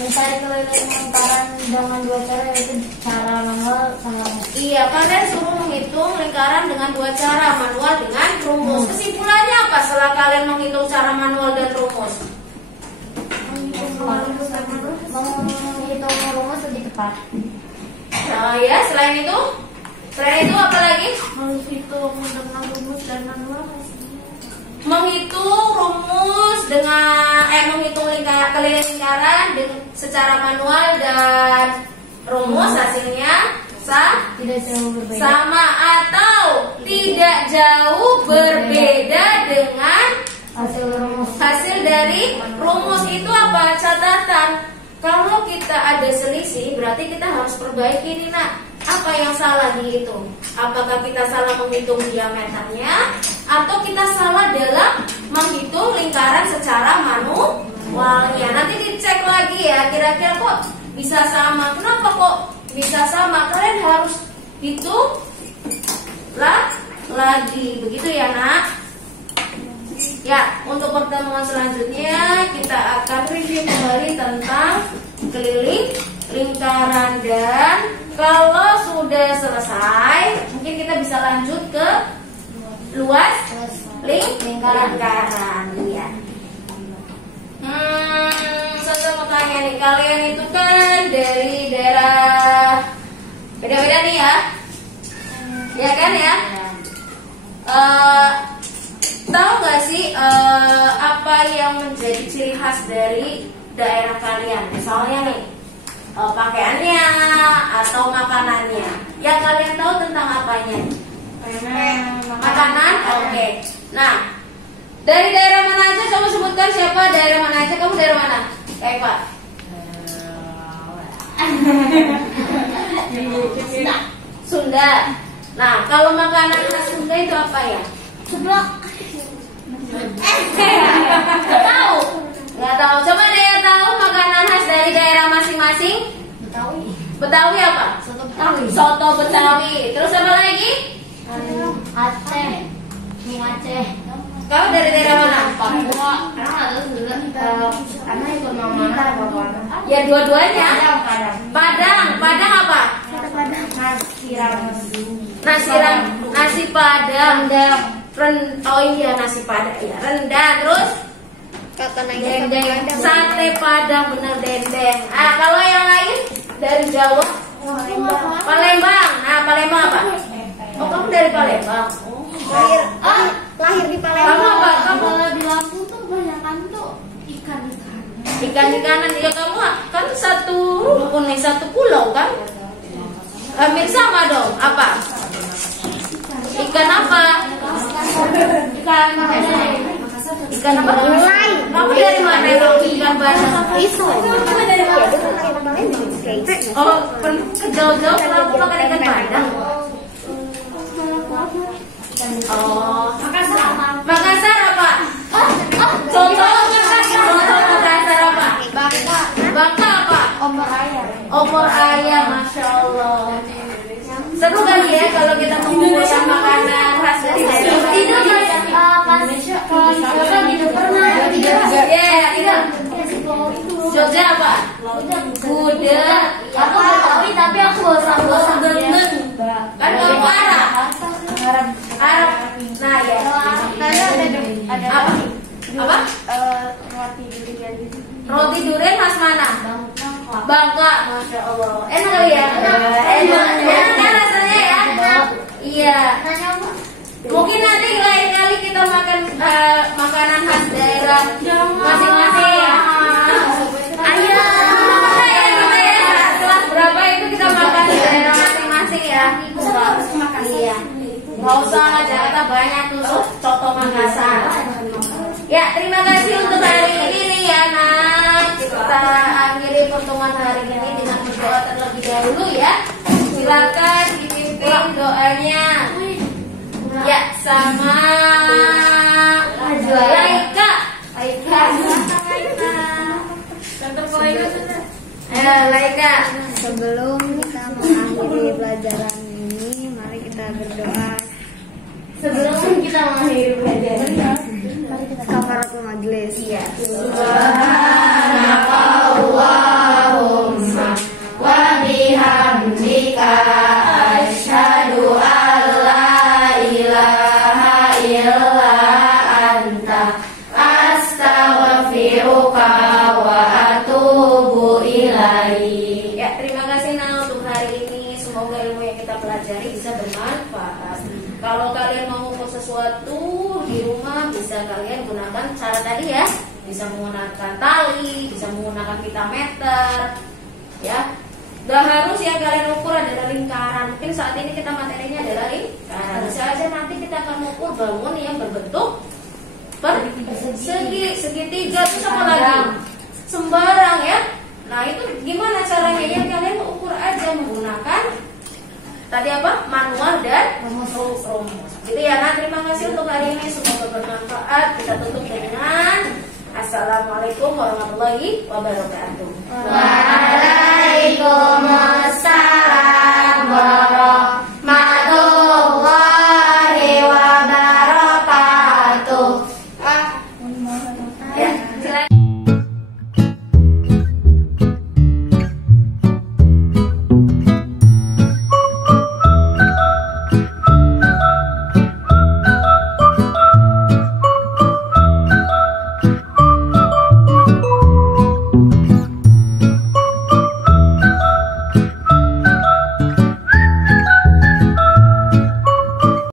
mencari keliling lingkaran dengan dua cara, yaitu cara manual sama. Iya, kalian suruh menghitung lingkaran dengan dua cara, manual dengan rumus. Kesimpulannya apa setelah kalian menghitung cara manual dan rumus? Menghitung rumus lebih tepat. Nah, ya, selain itu apa lagi? Menghitung dengan rumus dan manual. Menghitung rumus dengan menghitung keliling lingkaran secara manual dan rumus hasilnya Tidak jauh berbeda. sama atau tidak jauh berbeda dengan hasil dari rumus. Itu apa? Catatan. Kalau kita ada selisih, berarti kita harus perbaiki nih, Nak. Apa yang salah dihitung? Apakah kita salah menghitung diameternya, atau kita salah dalam menghitung lingkaran secara manualnya? Nanti dicek lagi ya, kira-kira kok bisa sama. Kenapa kok bisa sama? Kalian harus hitung lagi. Begitu ya, Nak? Ya, untuk pertemuan selanjutnya kita akan review kembali tentang keliling lingkaran, dan kalau sudah selesai mungkin kita bisa lanjut ke luas lingkaran. Ya. Saya mau tanya nih, kalian itu kan dari daerah beda-beda nih ya, ya kan ya? Tahu nggak sih apa yang menjadi ciri khas dari daerah kalian? Misalnya nih, pakaiannya atau makanannya. Yang kalian tahu tentang apanya? Makanan? Oke. Nah, dari daerah mana aja? Coba sebutkan siapa, daerah mana aja? Kamu daerah mana? Pak. Sunda. Nah, kalau makanan khas Sunda itu apa ya? Seblak. Nggak tahu. Nggak tahu. Coba ada yang tahu makanan khas dari daerah masing-masing? Betawi apa? Soto Betawi. Soto Betawi. Terus apa lagi? Aceh. Mie Aceh. Kau dari daerah mana? Papua. Karena ikut mama. Ya dua-duanya. Padang. Padang apa? Nasi Padang. Oh iya, nasi Padang ya. Rendang. Terus dendeng. Sate Padang, bener, dendeng. Ah, kalau yang lain dari Jawa? Palembang. Nah, Palembang apa? Oh, kamu dari Palembang. Lahir di Palembang. Kamu apa? Kamu Di Lampung tuh kebanyakan tuh ikan-ikan. ikan-ikanan. Ya kamu kan satu rukun nih, satu pulau kan? Hampir sama dong. Apa? Ikan apa? Ikan apa? Kamu dari mana? Ikan bandeng. Itu. Oh, ke jauh-jauh kamu makan ikan bandeng. Oh, Makassar apa? Contoh Makassar apa? Bangka apa? Opor ayam, Masya Allah. Seru kan ya kalau kita mengumpulkan makanan khas dari daerah. Tidak pernah. Ya, tidak. Jogja apa? Gudeg. Aku Betawi tapi aku bosan-bosan. bangka, masya Allah. Enak kali ya? Enak kan rasanya ya? Iya. Mungkin nanti lain kali kita makan makanan khas daerah masing-masing ya. Ayo, kita ya. Kelas berapa itu kita makan di daerah masing-masing ya? Iya. Nggak usah Jakarta banyak tuh coto Makassar. Ya, terima kasih untuk hari ini nih ya nak. Kita akhiri pertemuan hari ini dengan berdoa terlebih dahulu ya. Silakan dipimpin doanya. Ya, sama Laika. Laika. Sebelum kita mengakhiri pelajaran ini, mari kita berdoa. Sebelum kita mengakhiri pelajaran, Mari kita kafaratul majelis. iya. Subhanakallahumma wa bihamdika asyhadu an la ilaha illa anta astaghfiruka wa atubu ilaik. Ya, terima kasih Nah untuk hari ini. Semoga ilmu yang kita pelajari bisa bermanfaat. Kalau kalian mau ngukur sesuatu di rumah, bisa kalian gunakan cara tadi ya. Bisa menggunakan tali, bisa menggunakan pitameter, ya. Gak harus yang kalian ukur adalah lingkaran. Mungkin saat ini kita materinya adalah lingkaran. Bisa aja nanti kita akan mengukur bangun yang berbentuk segitiga itu sama lagi sembarang ya. Nah itu gimana caranya? Yang kalian ukur aja menggunakan tadi apa? Manual dan rumus. Gitu ya. Nah, terima kasih untuk hari ini, semoga bermanfaat. Kita tutup dengan Assalamualaikum warahmatullahi wabarakatuh. Waalaikumsalam.